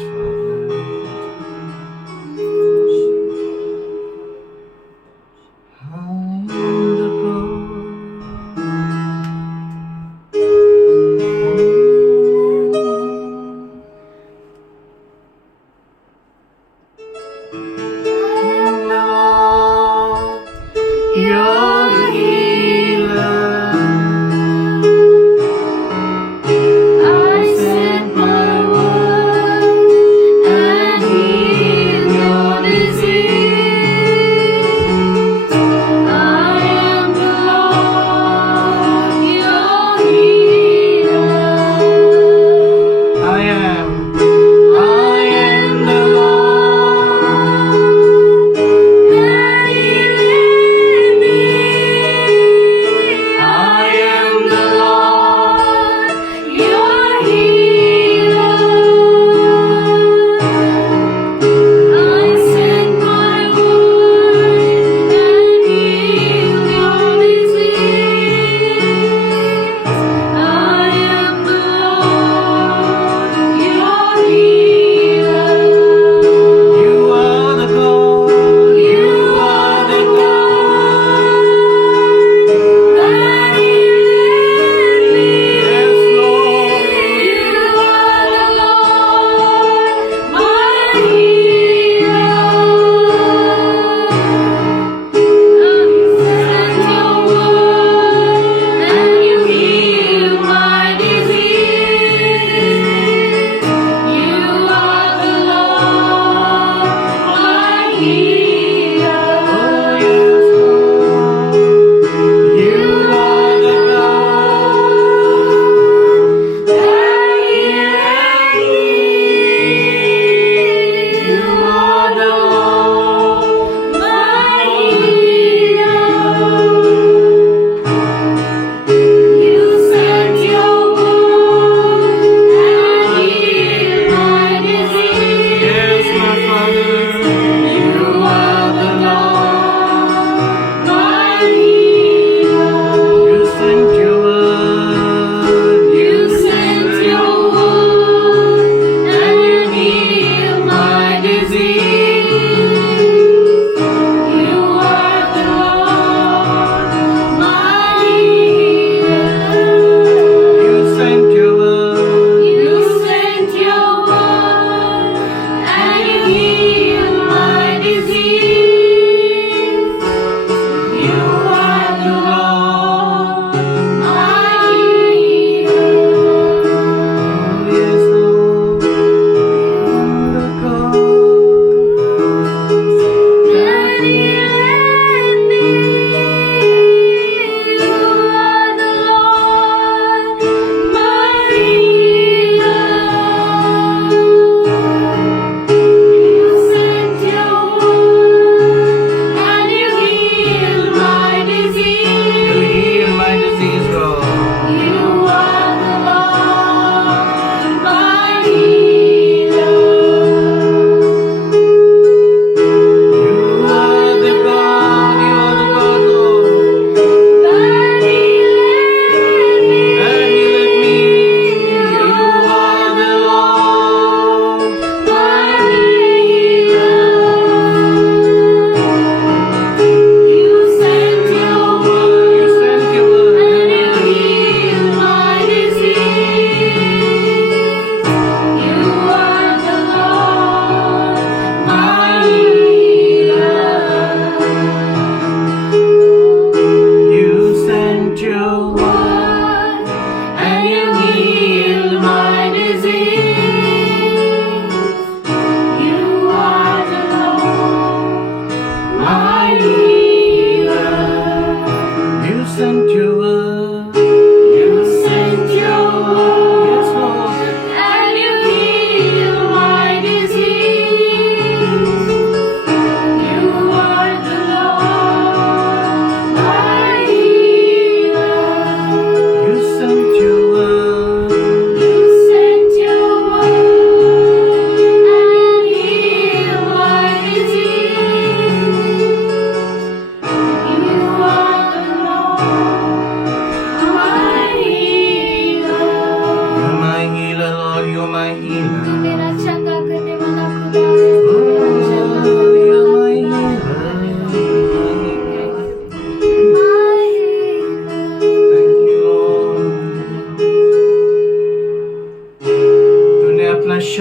Your healer. I sent my word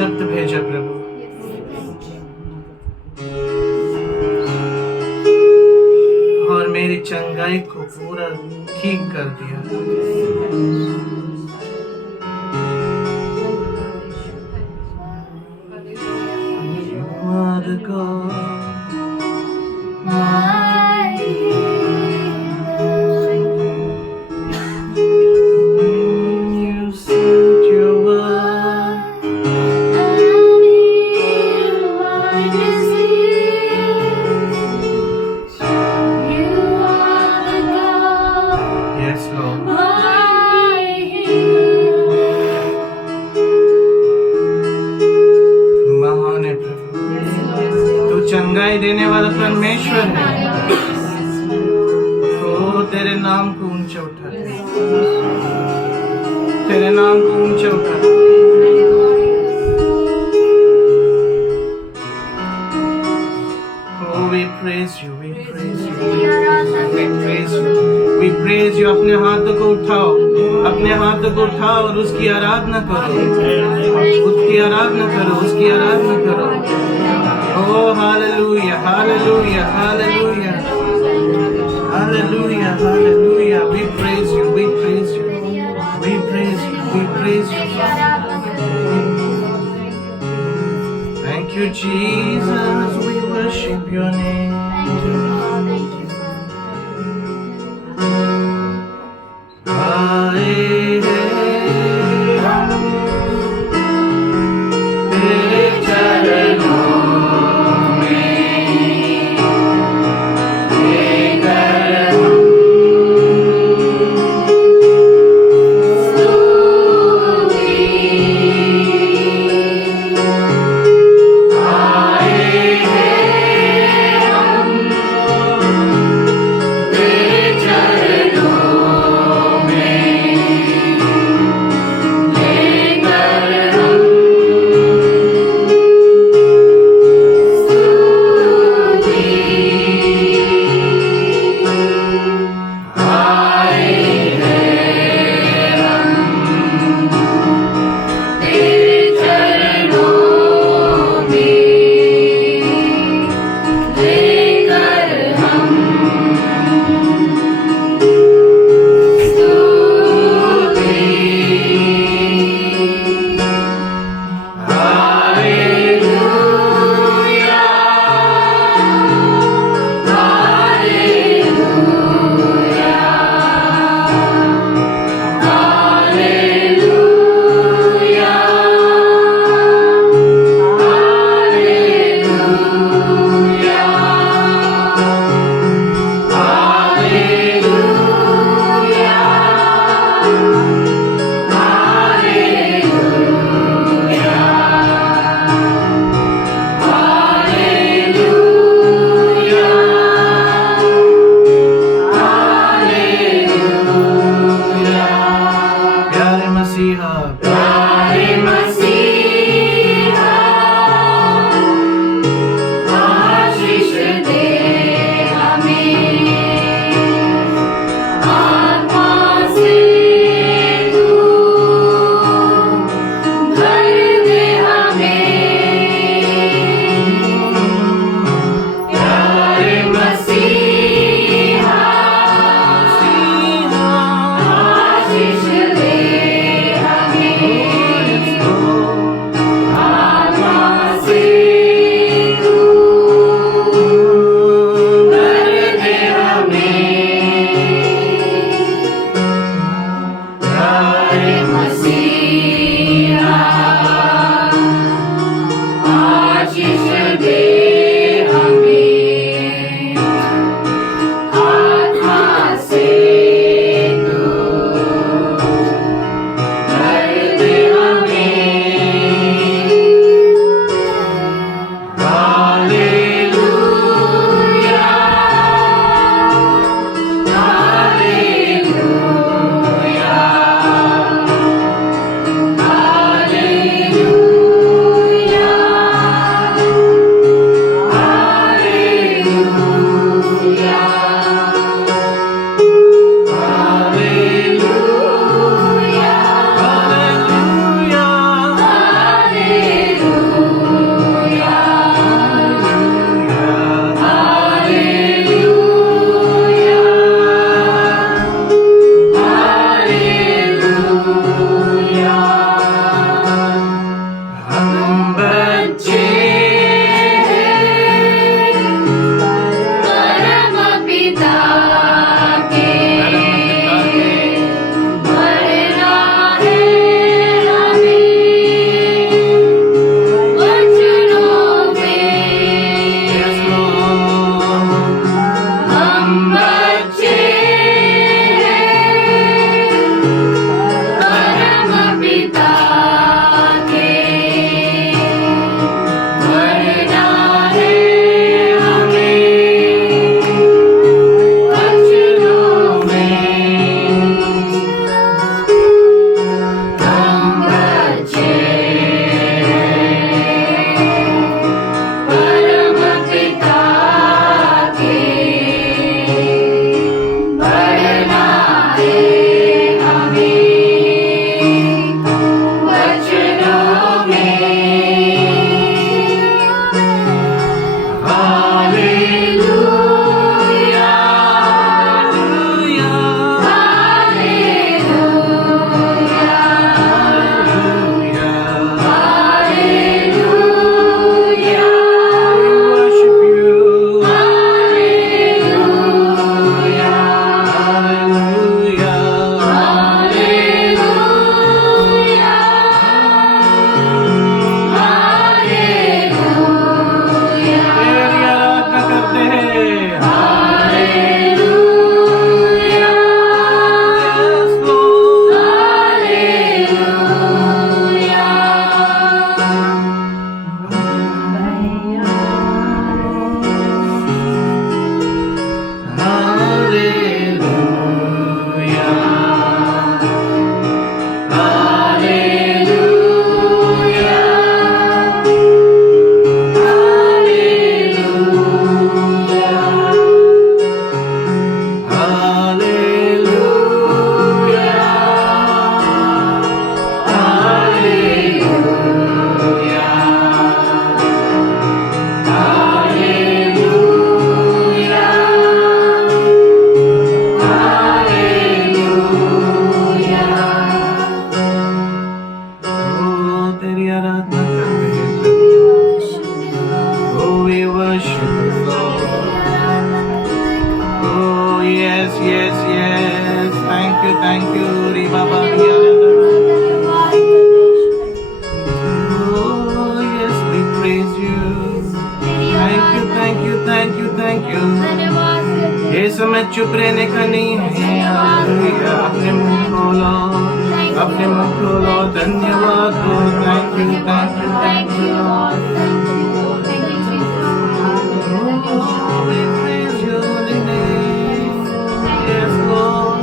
रक्त भेजा प्रभु, और मेरी चंगाई को पूरा ठीक कर दिया। You are the God, my healer. You sent your word and healed my disease. You are the God, yes, Lord, my healer. महान है प्रभु, तू चंगाई देने वाला परमेश्वर है। तो तेरे नाम को ऊंचा उठा, तेरे नाम को ऊंचा उठा। Oh, we praise you, we praise you, we praise you, we praise you। अपने हाथों को उठाओ, अपने हाथों को उठाओ और उसकी आराधना करो, उसकी आराधना करो, उसकी आराधना करो। Oh, hallelujah, hallelujah, hallelujah, hallelujah, hallelujah। We praise you, we praise you, we praise you, we praise you। Thank you, Jesus, we worship your name। आए हैं हम तेरे चरणों में, लेकर हम आए हैं हम बच्चे परम पिता के बढ़ना है हमें वचनों में। Yes, Lord. हम बच्चे परम पिता के बढ़ना है हमें वचनों में। हम बच्चे परम पिता के बढ़ना है हमें वचनों में। Hallelujah hallelujah hallelujah Worship you. Hallelujah Hallelujah. Hallelujah hallelujah तेरी आराधना करते हैं। Hallelujah Yes, Lord. Oh, तेरी आराधना करते हैं। Oh, we worship you, Lord. Oh, yes, yes, yes. Thank you, Ri Baba, Ri Oh, yes, we praise you. Thank you, thank you, thank you, thank you. ये समय चुप रहने का नहीं है। हालेलुया। अपने मुंह खोलो, अपने मुंह खोलो। धन्यवाद दो। Thank you, thank you, thank you. Oh, we praise your holy name. Yes, Lord.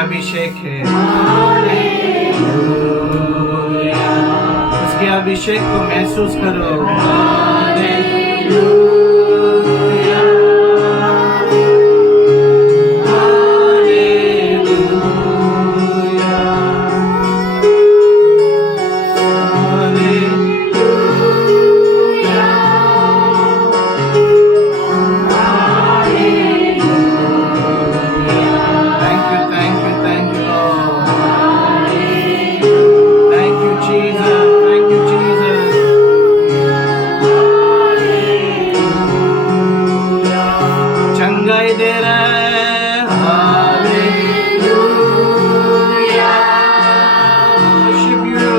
अभिषेक है। उसके अभिषेक को महसूस करो। दिखाई दे रहा है। Hallelujah. Worship you.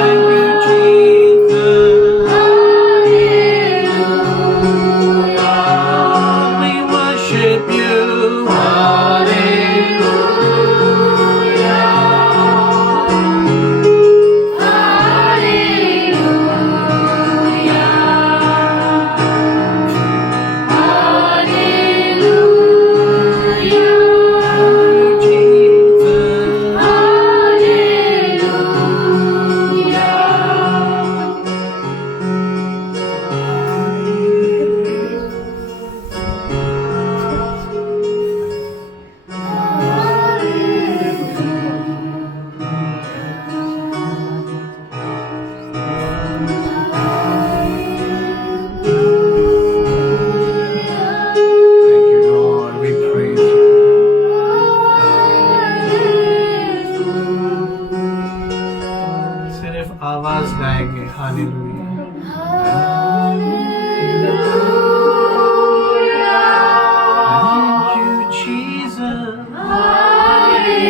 Thank you, Jesus. Lord, we worship you. Thank you, Jesus. Thank you, Lord. We praise you. सिर्फ आवाज गाएंगे hallelujah. Thank you, Jesus. Hallelujah.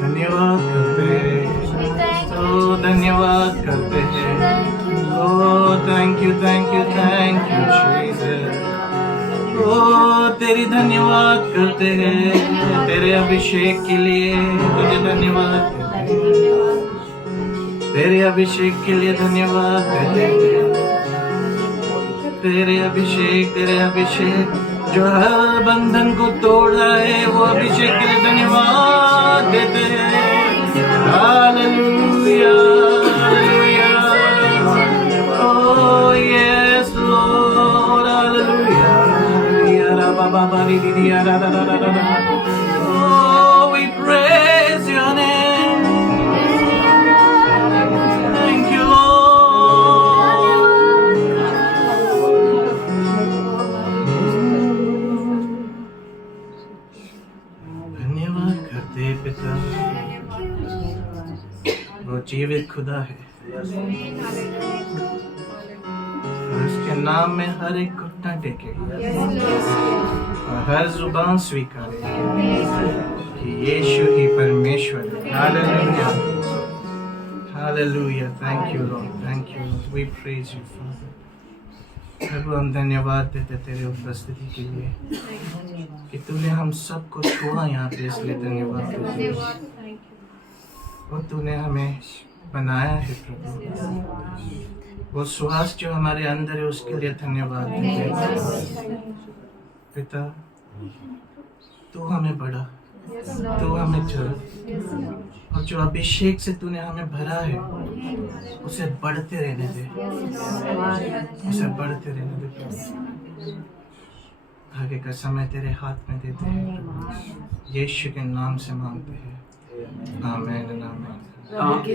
धन्यवाद करते हैं, तो धन्यवाद करते हैं। ओ थैंक यू जीसस। ओ तेरी धन्यवाद करते हैं, तेरे अभिषेक के लिए तुझे धन्यवाद करते हैं। तेरे अभिषेक के लिए धन्यवाद करते हैं। तेरे अभिषेक जो हर बंधन को तोड़ रहा है, वो अभिषेक के लिए धन्यवाद देते हैं। Hallelujah, hallelujah. Oh yes Lord, hallelujah. या रा बा बा बा री री री या रा रा रा रा रा। Oh, we praise your name. Thank you, Lord. धन्यवाद करते हैं पिता, वो जीवित खुदा है और उसके नाम में हर एक घुटना टेकेगा और हर जुबान स्वीकारेगी कि यीशु ही परमेश्वर है। Hallelujah, hallelujah. Thank you Lord, thank you Lord. We praise you Father. प्रभु हम धन्यवाद देते तेरे उपस्थिति के लिए कि तूने हम सबको छोड़ा यहाँ पे, इसलिए धन्यवाद देते हैं। और तूने हमें बनाया है प्रभु, वो श्वास जो हमारे अंदर है उसके लिए धन्यवाद देते हैं। पिता तू हमें बढ़ा, तू हमें चढ़ा, और जो अभिषेक से तूने हमें भरा है उसे बढ़ते रहने दे, उसे बढ़ते रहने दे। आगे का समय तेरे हाथ में देते हैं, यीशु के नाम से मांगते हैं, आमीन आमीन।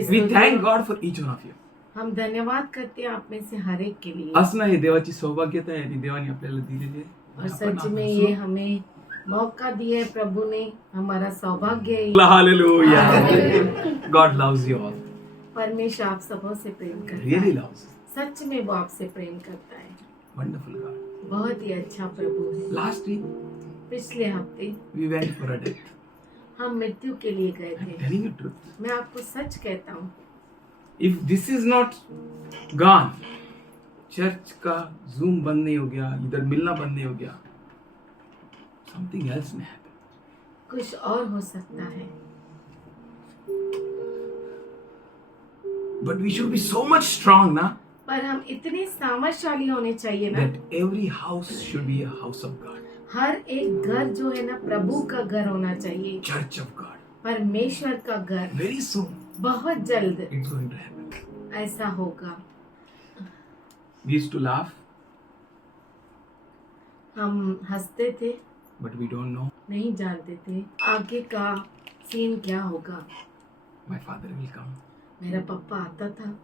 We thank God for each one of you. हम धन्यवाद करते हैं आप में से हर एक के लिए, असणं हे देवाची सौभाग्यता आहे आणि देवाने आपल्याला दिलेली आहे. और सच में ये हमें मौका दिया है, प्रभु ने हमारा सौभाग्य है। Hallelujah. God loves you all. परमेश्वर आप सबों से प्रेम करता Really है, loves. सच में वो आपसे प्रेम करता है। Wonderful God. बहुत ही अच्छा प्रभु है। Last week पिछले हफ्ते we went for a death. हम मृत्यु के लिए गए I'm थे। telling you truth. मैं आपको सच कहता हूँ, If this is not gone, church का जूम बंद नहीं हो गया, इधर मिलना बंद नहीं हो गया, something else may happen. कुछ और हो सकता है। But we should be so much strong, na? पर हम इतने सामर्थशाली होने चाहिए ना, That every house should be a house of God, हर एक घर जो है ना प्रभु का घर होना चाहिए, church of God. परमेश्वर का घर। Very soon, बहुत जल्द it's going to happen. ऐसा होगा। We used to laugh, हम हंसते थे, but we don't know. नहीं जानते थे आगे का सीन क्या होगा। My father will come. मेरा पापा आता था,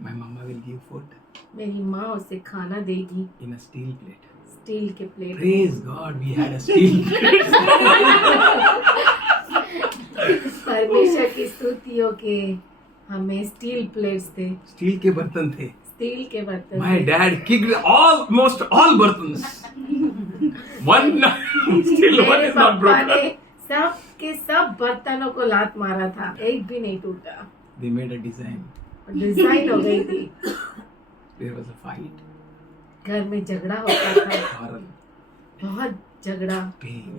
My mama will give food मेरी माँ उसे खाना देगी in a steel plate. Steel के प्लेट में। Praise God, we had a steel plate. परमेश्वर की स्तुति हो के हमें स्टील प्लेट्स थे, Steel के बर्तन थे. स्टील के बर्तन My थे। dad kicked almost all buttons. One, still one मेरे is not पापा ने broken. सब के सब बर्तनों को लात मारा था, एक भी नहीं टूटा। They made a design. Design हो गई थी, There was a fight, घर में झगड़ा होता था, quarrel, बहुत झगड़ा, pain.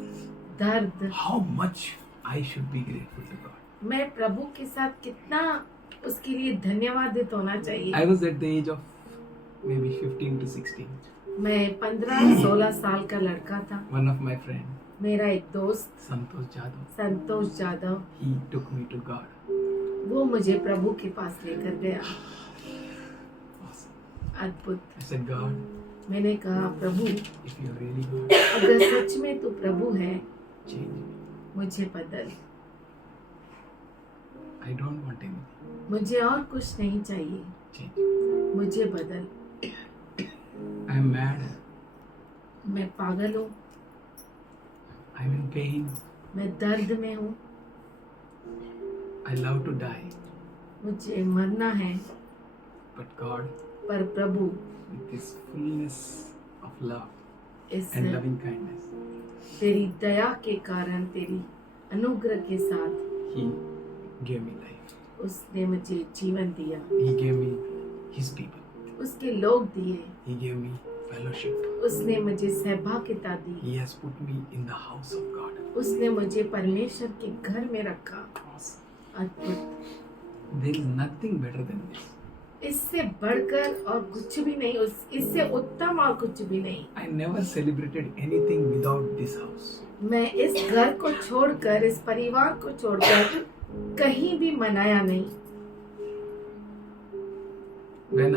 दर्द। How much I should be grateful to God. मैं प्रभु के साथ कितना उसके लिए धन्यवादित होना चाहिए। I was at the age of maybe 15 to 16. मैं 15-16 साल का लड़का था। One of my friend, मेरा एक दोस्त Santosh Jadhav, Santosh Jadav, he took me to God. वो मुझे प्रभु के पास लेकर गया। Awesome. अद्भुत। I said, God, मैंने कहा प्रभु, if you're really God, अगर सच में तू प्रभु है, change me. मुझे बदल। I don't want anything. मुझे और कुछ नहीं चाहिए, Change me. मुझे बदल। I'm mad. मैं पागल हूँ, I'm in pain. मैं दर्द में हूँ, I love to die. मुझे मरना है। But God, पर प्रभु with His fullness of love इस and loving kindness, तेरी दया के कारण, तेरी अनुग्रह के साथ He gave me life. उसने मुझे जीवन दिया, He gave me His people. उसके लोग दिए, He gave me fellowship. उसने मुझे सहभागिता दी, He has put me in the house of God. उसने मुझे परमेश्वर के घर में रखा। Awesome. अद्भुत। There is nothing better than this. इससे बढ़कर और कुछ भी नहीं, इससे उत्तम और कुछ भी नहीं। I never celebrated anything without this house. मैं इस घर को छोड़कर, इस परिवार को छोड़कर कहीं भी मनाया नहीं। When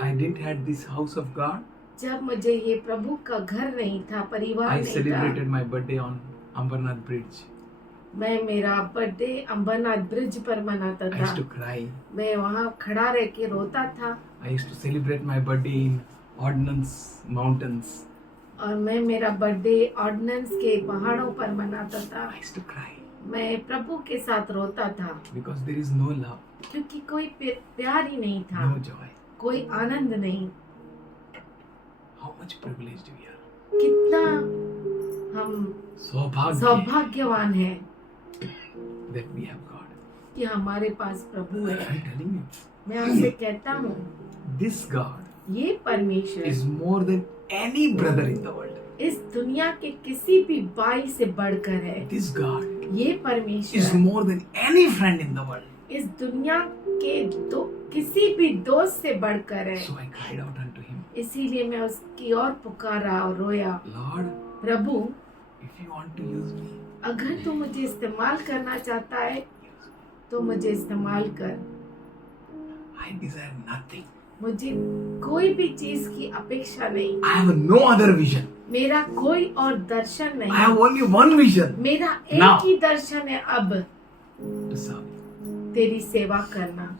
I didn't had this house of God, जब मुझे ये प्रभु का घर नहीं था, परिवार I नहीं celebrated था, my birthday on Ambernath Bridge. मैं मेरा बर्थडे अंबरनाथ ब्रिज पर मनाता I used था। to cry. मैं वहाँ खड़ा रह के रोता था, I used to celebrate my birthday in Ordnance Mountains. और मैं मेरा बर्थडे ऑर्डिनेंस के पहाड़ों पर मनाता था। I used to cry मैं प्रभु के साथ रोता था, because there is no love, क्योंकि कोई प्यार ही नहीं था, no joy. कोई आनंद नहीं। How much privileged we are. कितना हम सौभाग्य सौभाग्यवान हैं that we have God. कि हमारे पास प्रभु है। I'm telling you, मैं आपसे कहता हूँ, this God ये परमेश्वर is more than any brother in the world. इस दुनिया के किसी भी भाई से बढ़कर है। This God ये is परमेश्वर more than any friend in the world. इस दुनिया के किसी भी दोस्त से बढ़कर है। So I cried out unto Him, इसीलिए मैं उसकी ओर पुकारा और रोया, Lord, Prabhu if you want to use me, अगर तू मुझे इस्तेमाल करना चाहता है तो मुझे इस्तेमाल कर। I desire nothing. मुझे कोई भी चीज की अपेक्षा नहीं, I have no other vision. मेरा कोई और दर्शन I नहीं, have only one vision, मेरा Now. एक ही दर्शन है, अब to serve you. तेरी सेवा करना।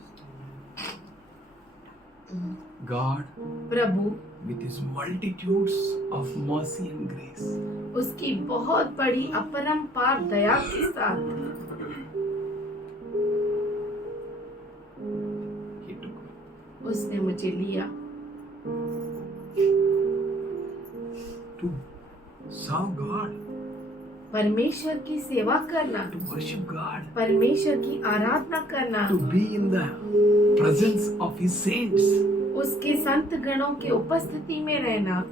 God, Prabhu with His multitudes of mercy and grace, उसकी बहुत बड़ी अपरंपार दया के साथ He took me. उसने मुझे लिया To serve God, परमेश्वर की सेवा करना, to worship God, परमेश्वर की आराधना करना, to be in the presence of His saints उसके संत गणों के उपस्थिति में रहना।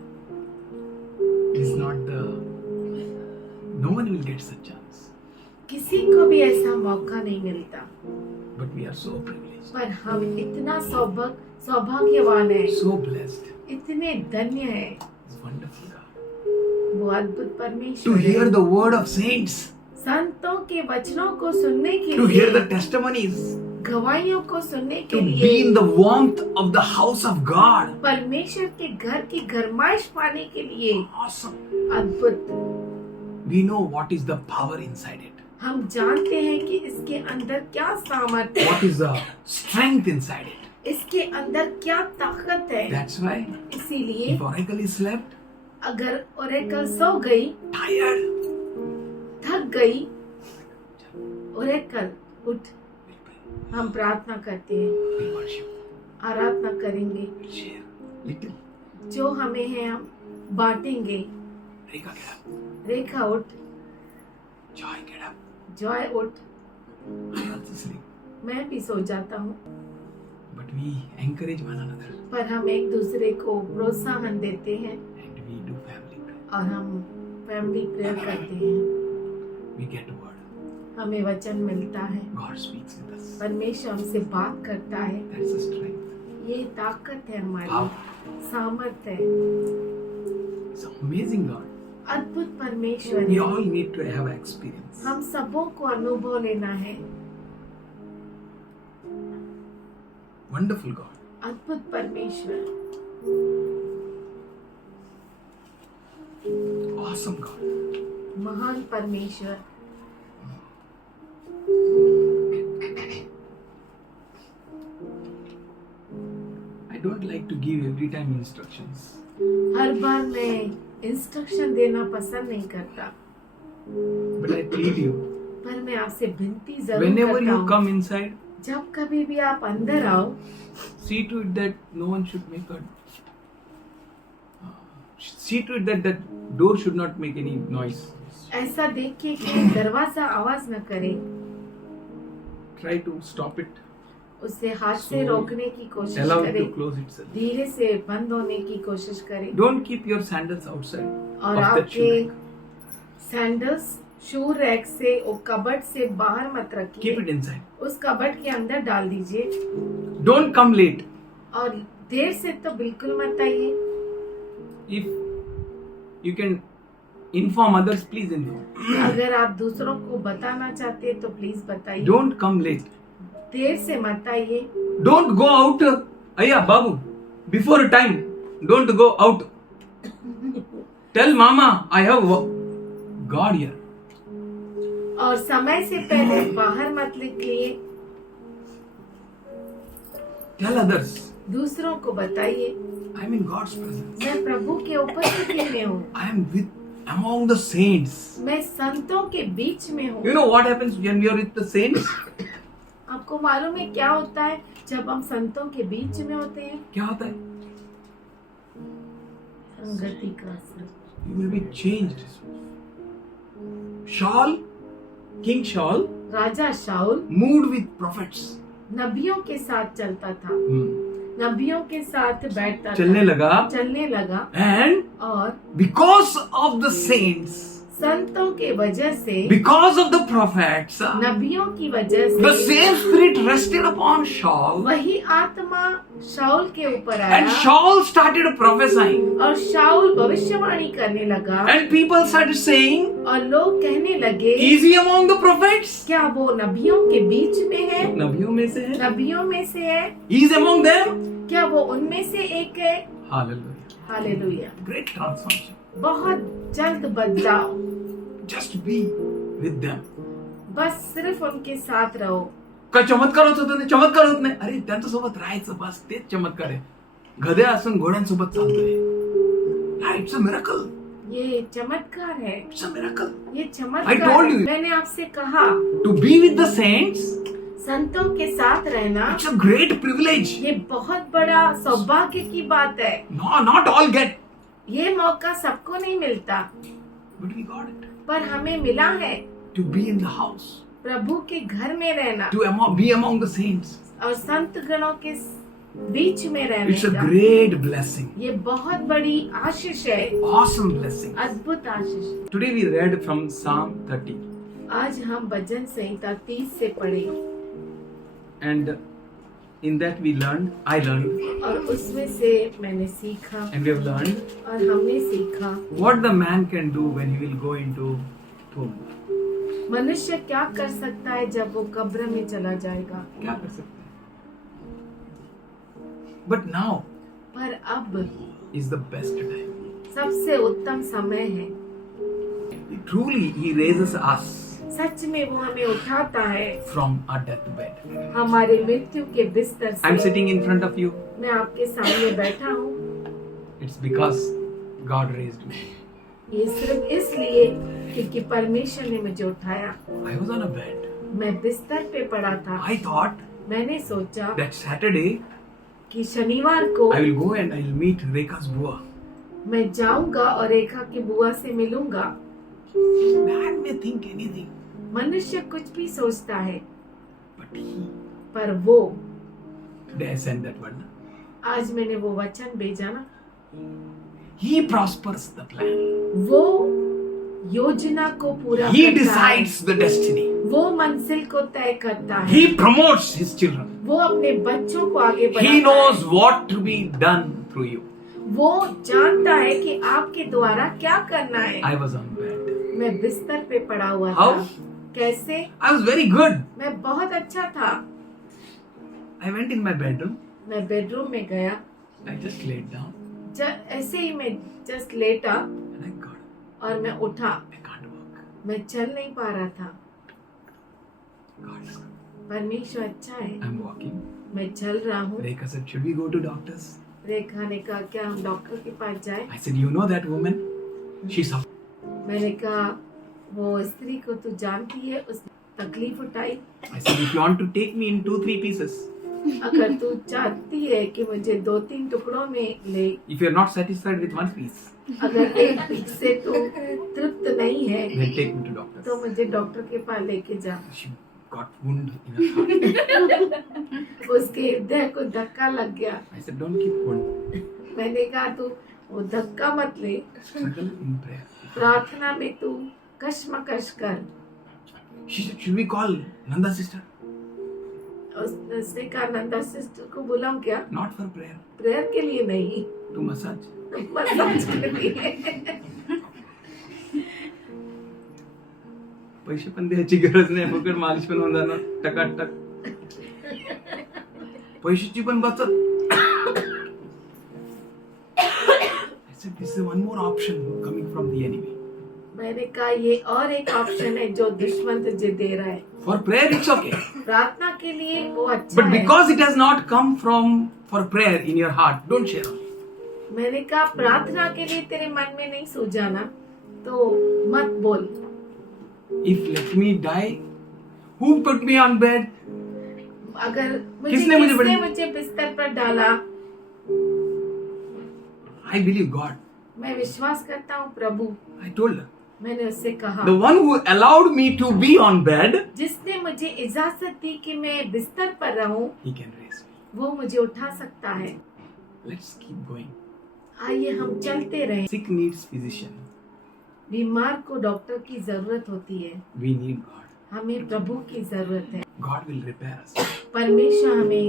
is not the. No one will get such chance. किसी को भी ऐसा मौका नहीं मिलता, But we are so privileged. पर हम इतना सौभाग्यवान है, So blessed. इतने धन्य है। It's wonderful God. वो अद्भुत To परमेश्वर hear है। the word of saints, संतों के वचनों को सुनने के to hear लिए, the testimonies, गवाहियों को सुनने के to be लिए, in the warmth of the house of God. परमेश्वर के घर की गरमाइश पाने के लिए। Awesome. अद्भुत। We know what is the power inside it. हम जानते हैं कि इसके अंदर क्या सामर्थ्य है, What is the strength inside it. इसके अंदर क्या ताकत है। That's why इसीलिए if Oracle is slept, अगर ओरेकल सो गई, tired, थक गई, ओरेकल उठ, we'll pray, हम प्रार्थना करते हैं, we'll worship, आराधना करेंगे, we'll share. Little. जो हमें है हम बांटेंगे। Reka, get up. रेखा उठ, Joy, get up. जॉय उठ, I also sleep. मैं भी सो जाता हूँ। But we encourage one another पर हम एक दूसरे को प्रोत्साहन देते हैं and we do family prayer. और हम फैमिली प्रेयर करते हैं। We get word. हमें वचन मिलता है, God speaks with us. परमेश्वर हमसे बात करता है। That's the strength. ये ताकत है हमारी, Power. सामर्थ है। It's amazing God. अद्भुत परमेश्वर We है। all need to have experience. हम सबों को अनुभव लेना है। Wonderful God. अद्भुत परमेश्वर, Awesome God. महान परमेश्वर। I don't like to give every time instructions. हर बार मैं इंस्ट्रक्शन देना पसंद नहीं करता, But I plead you. पर मैं आपसे विनती जरूर Whenever करता you हूँ। come inside, जब कभी भी आप अंदर आओ, see to it that no one should make a. See to it that that door should not make any noise. ऐसा देखिए कि दरवाजा आवाज न करे। Try to stop it. उससे हाथ से So, रोकने की कोशिश Allow it करें, to close itself. धीरे से बंद होने की कोशिश करें। Don't keep your sandals outside और of that shoe आपके rack. सैंडल्स शू रैक से और कबर्ड से बाहर मत Keep रखिए, it inside. उस कबर्ड के अंदर डाल दीजिए। Don't come late. और देर से तो बिल्कुल मत आइए। If you can inform others, please inform. अगर आप दूसरों को बताना चाहते हैं तो प्लीज बताइए। Don't come late. देर से मत आइए। Don't go out. Ayya, Babu, before time. Don't go out. Tell Mama, I have God here. और समय से पहले बाहर मत निकलिए। Tell others. दूसरों को बताइए, I'm in God's presence. मैं प्रभु के उपस्थिति में हूँ, I am among the saints. मैं संतों के बीच में हूँ। You know what happens when we are with the saints? आपको मालूम है क्या होता है जब हम संतों के बीच में होते हैं? क्या होता है? संगति का असर। You will be changed. Shaul, King Shaul, Raja Saul moved with prophets. नबियों के साथ चलता था, नबियों के साथ बैठता चलने था, लगा. चलने लगा। And और because of the saints, संतों के वजह से, because of the prophets, नबियों की वजह the से same spirit rested upon Shaul, वही आत्मा शाऊल के ऊपर and आया Shaul started prophesying, और शाऊल भविष्यवाणी करने लगा। and people started saying, और लोग कहने लगे, is he among the prophets? क्या वो नबियों के बीच में है? नबियों में से है. नबियों में से है? He is among them. क्या वो उनमें से एक है? Hallelujah. हालेलुया। Great transformation. बहुत जल्द बदलाव। Just be with them. बस सिर्फ उनके साथ रहो। काय चमत्कार होत होते, चमत्कार होत नाही. अरे त्यांच्यासोबत राहायचं, बस तेच चमत्कार आहे. गधे असून घोड्यांसोबत चालतोय. It's a miracle. ये चमत्कार है, It's a miracle. ये I चमत्कार told है। you. मैंने आपसे कहा, To be with the saints, संतों के साथ रहना it's a great privilege. ये बहुत बड़ा सौभाग्य की बात है। No, not all get, ये मौका सबको नहीं मिलता, but we got it. पर हमें मिला है To be in the house, प्रभु के घर में रहना to be among the saints. और संत गणों के बीच में रहने It's a का। great blessing. ये बहुत बड़ी आशीष है, Awesome blessing. अद्भुत आशीष। Today we read from Psalm 30. आज हम भजन संहिता 30 से पढ़े। And in that we learned, I learned, और उसमें से मैंने सीखा and we have learned और हमने सीखा what the man can do when he will go into tomb. मनुष्य क्या कर सकता है जब वो कब्र में चला जाएगा। क्या कर सकते हैं? But now पर अब is the best time. सबसे उत्तम समय है। Truly, he raises us सच में वो हमें उठाता है from our deathbed. हमारे मृत्यु के बिस्तर I'm से। sitting in front of you. मैं आपके सामने बैठा हूँ, It's because God raised me. ये सिर्फ इसलिए क्योंकि परमेश्वर ने मुझे उठाया। I was on a bed. मैं बिस्तर पे पड़ा था। I thought मैंने सोचा that Saturday कि शनिवार को I will go and I will meet Rekha's Bua. मैं जाऊंगा और रेखा की बुआ से मिलूंगा। Man may think anything, मनुष्य कुछ भी सोचता है, but he, पर वो today I sent that word. आज मैंने वो वचन भेजा ना, He prospers the plan. वो योजना को पूरा He करता है। decides the destiny. वो मंजिल को तय करता है। He promotes his children. वो अपने बच्चों को आगे बढ़ाता He है। knows what to be done through you. वो जानता है कि आपके द्वारा क्या करना है। I was on bed. मैं बिस्तर पे पड़ा हुआ How? था। कैसे? I was very good. मैं बहुत अच्छा था। I went in my bedroom. मैं बेडरूम में गया, I just laid down ऐसे ही मैं जस्ट लेटा and I got up. और मैं उठा। I can't walk. मैं चल नहीं पा रहा था। God is good. परमेश्वर अच्छा है। I'm walking. मैं चल रहा हूँ। Rekha said, should we go to doctors? रेखा ने कहा क्या हम डॉक्टर के पास जाए? I said, you know that woman? She's suffering. मैंने कहा वो स्त्री को तू जानती है, उसने तकलीफ उठाई। I said, if you want to take me in 2-3 pieces, अगर तू चाहती है कि मुझे 2-3 टुकड़ों में ले, if you're not satisfied with 1 piece, अगर एक पीस से तू तृप्त नहीं है then take me to doctors. तो मुझे डॉक्टर के पास लेके जा। She got wound in her heart. उसके हृदय को धक्का लग गया। I said, don't keep wound. मैंने कहा तू वो धक्का मत ले, Struggle in prayer. प्रार्थना में तू कशमकश कर। She said, should we call Nanda sister? उसने कहा नंदा सिस्टर को बुलाऊं क्या? Not for prayer, प्रेयर के लिए नहीं, to massage. मसाज के लिए। पैसे पण द्यायची गरज नाही, फुकट मालिश पण होऊन जाणार टकाटक. पैशाची पण बचत. I said, this is one more option coming from the enemy. मैंने कहा ये और एक ऑप्शन है जो दुश्मन तुझे दे रहा है। For prayer, it's okay. प्रार्थना के लिए वो अच्छा But है। because it has not come from for prayer in your heart, don't share. मैंने कहा प्रार्थना के लिए तेरे मन में नहीं सूझा ना, तो मत बोल। If let me die, who put me on bed? अगर किसने मुझे बिस्तर पर डाला? I believe God. मैं विश्वास करता हूँ प्रभु। I told her. मैंने उससे कहा The one who allowed me to be on bed, जिसने मुझे इजाजत दी कि मैं बिस्तर पर रहूं, he can raise me. वो मुझे उठा सकता है। Let's keep going. आइए हम चलते रहें। Sick needs physician. बीमार को डॉक्टर की जरूरत होती है, We need God. हमें प्रभु की जरूरत है। God will repair us. परमेश्वर हमें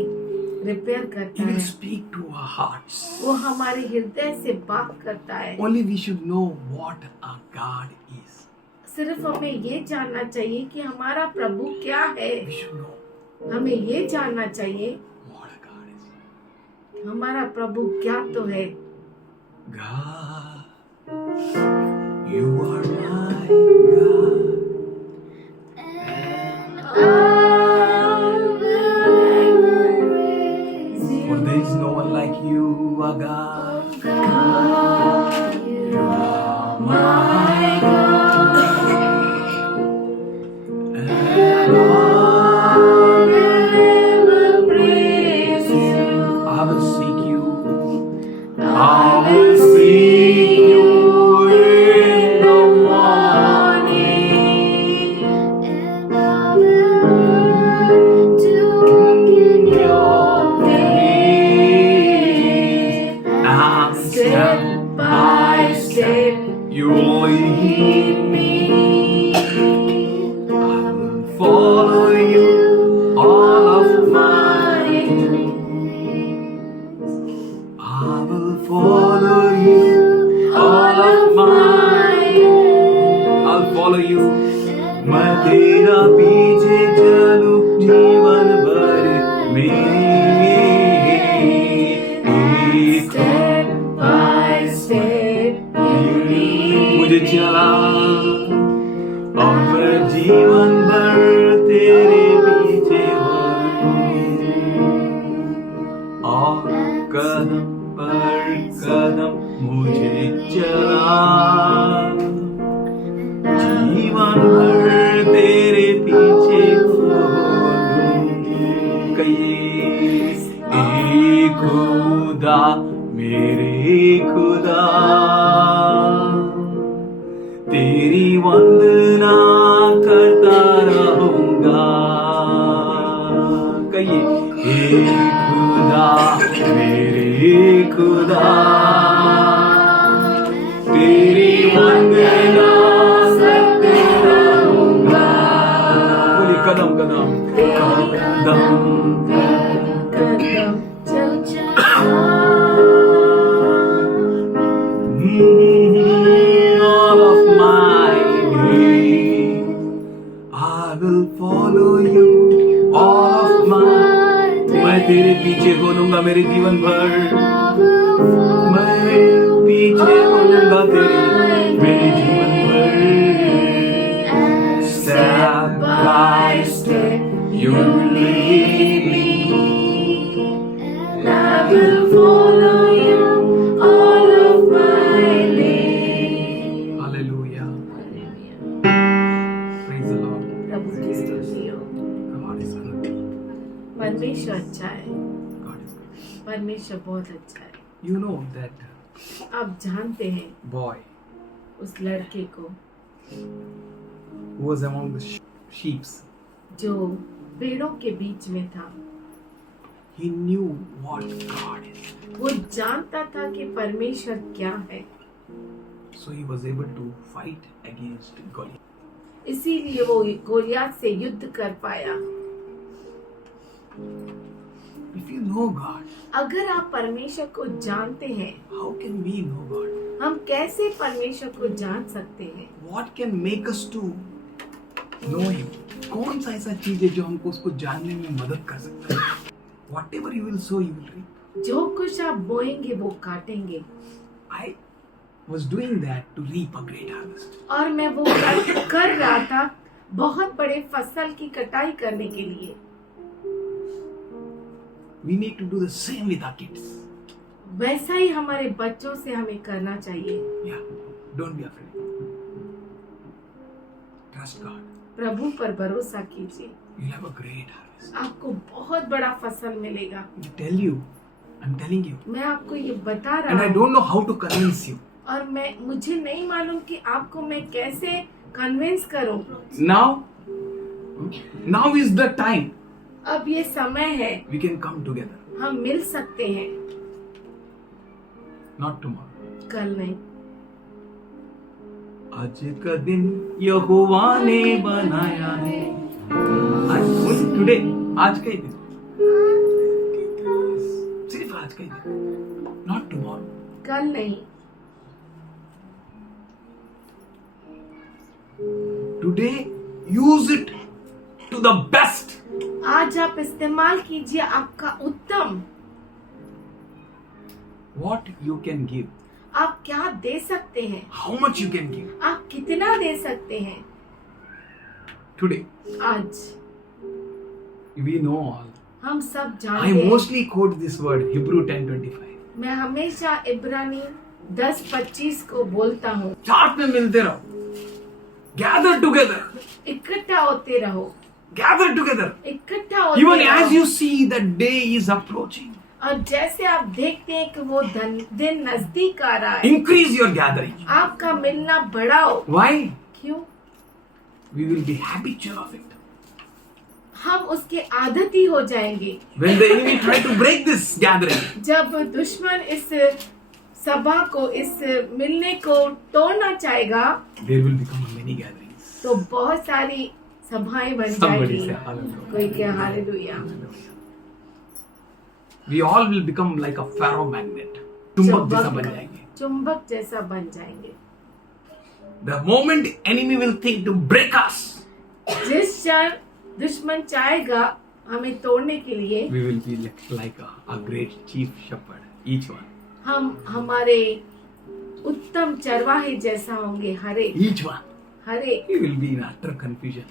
रिपेयर He करता will है, speak to our hearts. वो हमारे हृदय से बात करता है। Only we should know what our God is. सिर्फ हमें ये जानना चाहिए कि हमारा प्रभु क्या है। We should know हमें ये जानना चाहिए what our God is. हमारा प्रभु क्या तो है। God, you are my God. For there is no one like you, our God. You are my God. And I will seek you. I will seek you in the morning. And step by step, you lead me. follow you all of my, I'll follow you. मैं तेरा पीछे चलूं जीवन भर Step by step you lead मुझे चला और मैं जीवन भर तेरे पीछे और कदम पर कदम मुझे चला जीवन भर तेरे पीछे कहिए खुदा मेरे खुदा तेरी वंदना करता रहूंगा कहिए खुदा मेरे खुदा तेरी वंदना करते रहूंगा बोलिए कदम कदम कदम कदम चल चल all of my days I will follow you all of my मैं तेरे पीछे बोलूंगा मेरे जीवन भर मैं पीछे बोलूंगा तेरे मेरे जीवन भर step by step you lead me and I will follow you all of my days. hallelujah praise the Lord प्रभु की स्तुति हो। God is good परमेश्वर अच्छा है, God is good परमेश्वर बहुत अच्छा है। you know that आप जानते हैं boy उस लड़के को who was among the sheep जो पेड़ों के बीच में था, he knew what God is वो जानता था कि परमेश्वर क्या है, so he was able to fight against Goliath इसीलिए वो गोलियत से युद्ध कर पाया। if you know God अगर आप परमेश्वर को जानते हैं, how can we know God हम कैसे परमेश्वर को जान सकते हैं? what can make us to know him कौन सा ऐसा चीज है जो हमको उसको जानने में मदद कर सकता है whatever you will sow you will reap जो कुछ आप बोएंगे वो काटेंगे। I was doing that to reap a great harvest और मैं वो कर रहा था बहुत बड़े फसल की कटाई करने के लिए। we need to do the same with our kids वैसा ही हमारे बच्चों से हमें करना चाहिए। yeah don't be afraid trust God प्रभु पर भरोसा कीजिए, you'll have a great harvest आपको बहुत बड़ा फसल मिलेगा। I'm telling you मैं आपको ये बता and I रहा हूँ don't know how to convince you और मुझे नहीं मालूम कि आपको मैं कैसे कन्विंस करूं। now is the time अब ये समय है, we can come together हम मिल सकते हैं, not tomorrow कल नहीं। आज का दिन यहोवा ने बनाया है टुडे आज का ही दिन सिर्फ आज का ही दिन नॉट टुमारो कल नहीं। Today use it to the best आज आप इस्तेमाल कीजिए आपका उत्तम। व्हाट यू कैन गिव आप क्या दे सकते हैं, how much you can give आप कितना दे सकते हैं। टुडे आज वी नो ऑल हम सब I जानते हैं। mostly quote this word Hebrew 10:25 मैं हमेशा इब्रानी 10:25 को बोलता हूँ, साथ में मिलते रहो gather together इकट्ठा होते रहो, gather together इकट्ठा होते even रहो। as you see that day is approaching और जैसे आप देखते हैं कि वो दिन नजदीक आ रहा है, increase your gathering आपका मिलना बढ़ाओ। why क्यों? we will be habitual of it हम उसके आदती हो जाएंगे। when the enemy try to break this gathering जब दुश्मन इस सभा को, इस मिलने को तोड़ना चाहेगा, there will become many gatherings तो बहुत सारी सभाएं बन somebody जाएगी। say hallelujah कोई क्या hallelujah. we all will become like a ferromagnet चुंबक जैसा बन जाएंगे. चुंबक जैसा बन जाएंगे. The moment enemy will think to break us, जिस क्षण दुश्मन चाहेगा हमें तोड़ने के लिए, we will be like a great chief shepherd, each one. हम हमारे उत्तम चरवाहे जैसा होंगे, हरे Each one. Hare, We will be in utter confusion.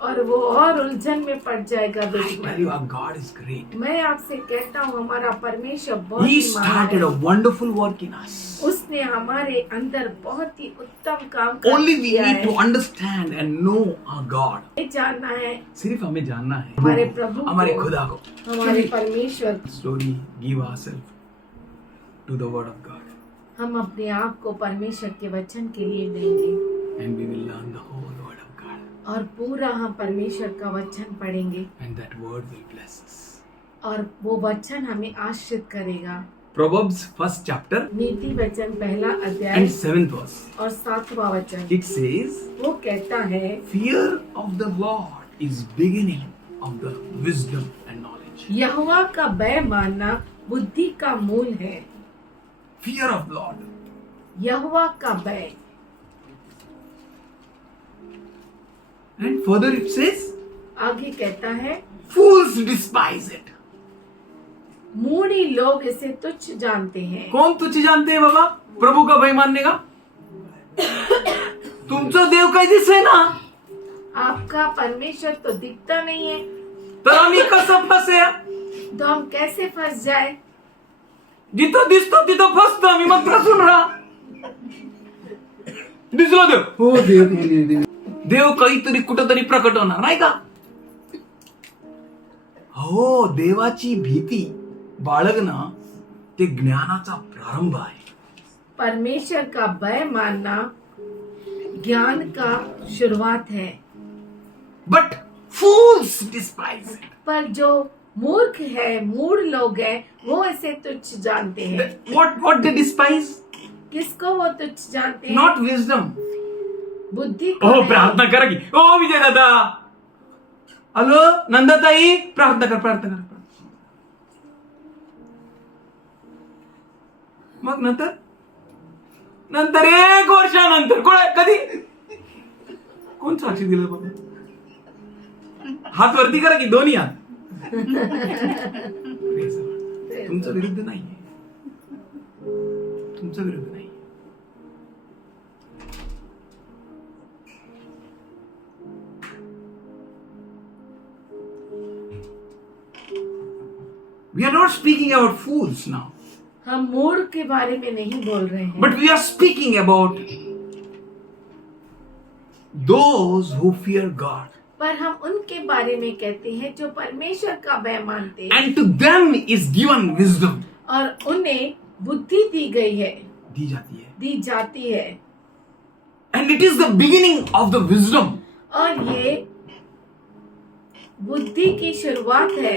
और वो और उलझन में पड़ जाएगा I tell दुश्मन. you, our God is great. मैं आपसे कहता हूँ हमारा परमेश्वर बहुत He ही महान started a है. wonderful work in us. उसने हमारे अंदर बहुत ही उत्तम काम कर Only we दिया need to है. understand and know our God. ये जानना है सिर्फ हमें जानना है हमारे प्रभु को, हमारे खुदा को. हमारे परमेश्वर. Slowly give ourselves to the word of God, हम अपने आप को परमेश्वर के वचन के लिए देंगे and we will learn the whole word of God, और पूरा हम परमेश्वर का वचन पढ़ेंगे and that word will bless us. और वो वचन हमें आश्रित करेगा. Proverbs 1st chapter नीति वचन पहला अध्याय and 7th verse. और 7वां वचन. It says, वो कहता है, fear of the Lord is beginning of the wisdom and knowledge. यहोवा का भय मानना बुद्धि का मूल है. Fear of the Lord. यहोवा का भय. And further it says, आगे कहता है, fools despise it. मूढ़ी लोग इसे तुच्छ जानते हैं. कौन तुझे जानते हैं बाबा प्रभु का भय मानने का? तुमचा देव काय दिसे ना, आपका परमेश्वर तो दिखता नहीं है, तर आम्ही कसं फसे? तो हम कैसे फंस जाए? जिथं दिसतो तिथं फसतो आम्ही मंत्र सुन रहा. दिसलो देव, हो देव देव काहीतरी कुठंतरी प्रकट होणार नाही का? हो, देवाची भीती बाळगणं ते ज्ञानाचा प्रारंभ आहे. परमेश्वर का भय मानना ज्ञान का शुरुआत है. But fools despise it. पर जो मूर्ख है, मूढ़ लोग हैं, वो इसे तुच्छ जानते हैं. What they despise? किसको वो तुच्छ जानते हैं? Not wisdom. बुद्धि को ओ नहीं. प्रार्थना करा की. ओ विजय दादा, हॅलो नंदाताई, प्रार्थना कर, प्रार्थना कर. मग नंतर 1 वर्षानंतर कधी कोण साक्षी दिलं बाबा? हात वरती करा की, दोन्ही हात. तुमचं विरुद्ध नाहीये, तुमचं विरुद्ध नाही. We are not speaking about fools now. हम मूढ़ के बारे में नहीं बोल रहे हैं, But we are speaking about those who fear God. पर हम उनके बारे में कहते हैं जो परमेश्वर का भय मानते हैं. And to them is given wisdom. और उन्हें बुद्धि दी गई है, दी जाती है. दी जाती है. And it is the beginning of the wisdom. और ये बुद्धि की शुरुआत है.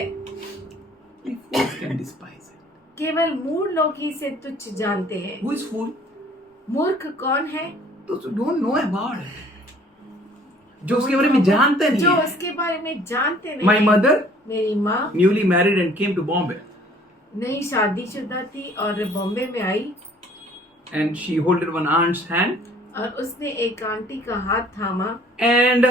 Only fools can despise it. केवल मूढ़ लोग ही इसे तुच्छ जानते हैं. Who is fool? मूर्ख कौन है? Those who don't know about it. जो उसके बारे में जानते नहीं जो है. उसके बारे में जानते नहीं. My mother, मेरी माँ newly married and came to Bombay, नई शादीशुदा थी और बॉम्बे में आई, and she holded one aunt's hand, और उसने एक आंटी का हाथ थामा, and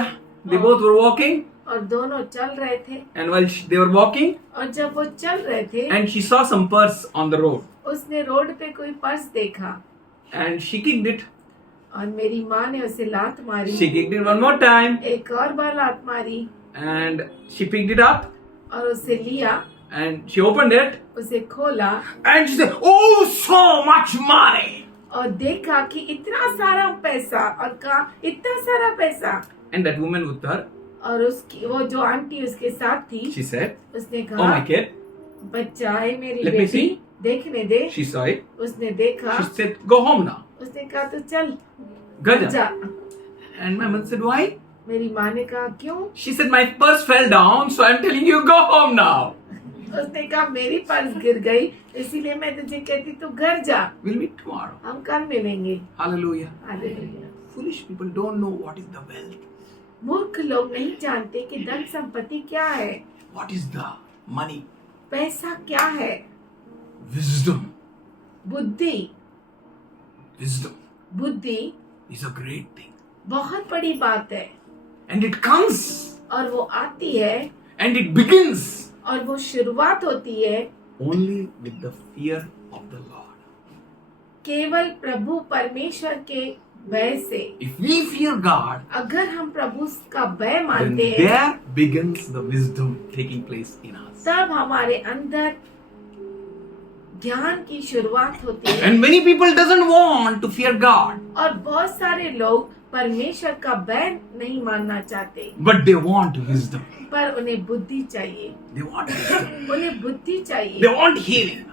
they both were walking, और दोनों चल रहे थे. and while they were walking, और जब वो चल रहे थे, and she saw some purse on the road, उसने रोड पे कोई पर्स देखा, and she kicked it. और मेरी माँ ने उसे लात मारी. She kicked it one more time, एक और बार लात मारी, and she picked it up, और उसे लिया, and she opened it, उसे खोला, and she said, "Oh, so much money!" और देखा कि इतना सारा पैसा, और कहा इतना सारा पैसा. And that woman with her, और उसकी वो जो आंटी उसके साथ थी, she said, उसने "Oh, कहा, my kid." बच्चा है मेरी Let me बेटी, see. देखने दे. She saw it. उसने देखा, She said, "Go home now." उसने कहा तो चल Gaja. जा. And my mother said, "Why?" मेरी माँ ने कहा क्यों? She said, "My purse fell down, so I'm telling you, go home now." उसने कहा मेरी पर्स गिर गई, इसीलिए मैं तुझे कहती तू घर जा, We'll meet tomorrow. हम कल मिलेंगे. Hallelujah. Hallelujah. Foolish people don't know what is the wealth. मूर्ख लोग नहीं जानते कि धन संपत्ति क्या है, What is the money? पैसा क्या है. Wisdom. बुद्धि Wisdom बुद्धि is a great thing. बहुत बड़ी बात है And it comes और वो आती है and it begins और वो शुरुआत होती है only with the fear of the Lord. केवल प्रभु परमेश्वर के भय से। If we fear God, अगर हम प्रभु का भय then मानते हैं there begins the wisdom taking place in us. तब हमारे अंदर ज्ञान की शुरुआत होती है। And many people doesn't want to fear God, और बहुत सारे लोग परमेश्वर का भय नहीं मानना चाहते, but they want wisdom. पर उन्हें बुद्धि चाहिए, They want wisdom. उन्हें बुद्धि They चाहिए, want healing.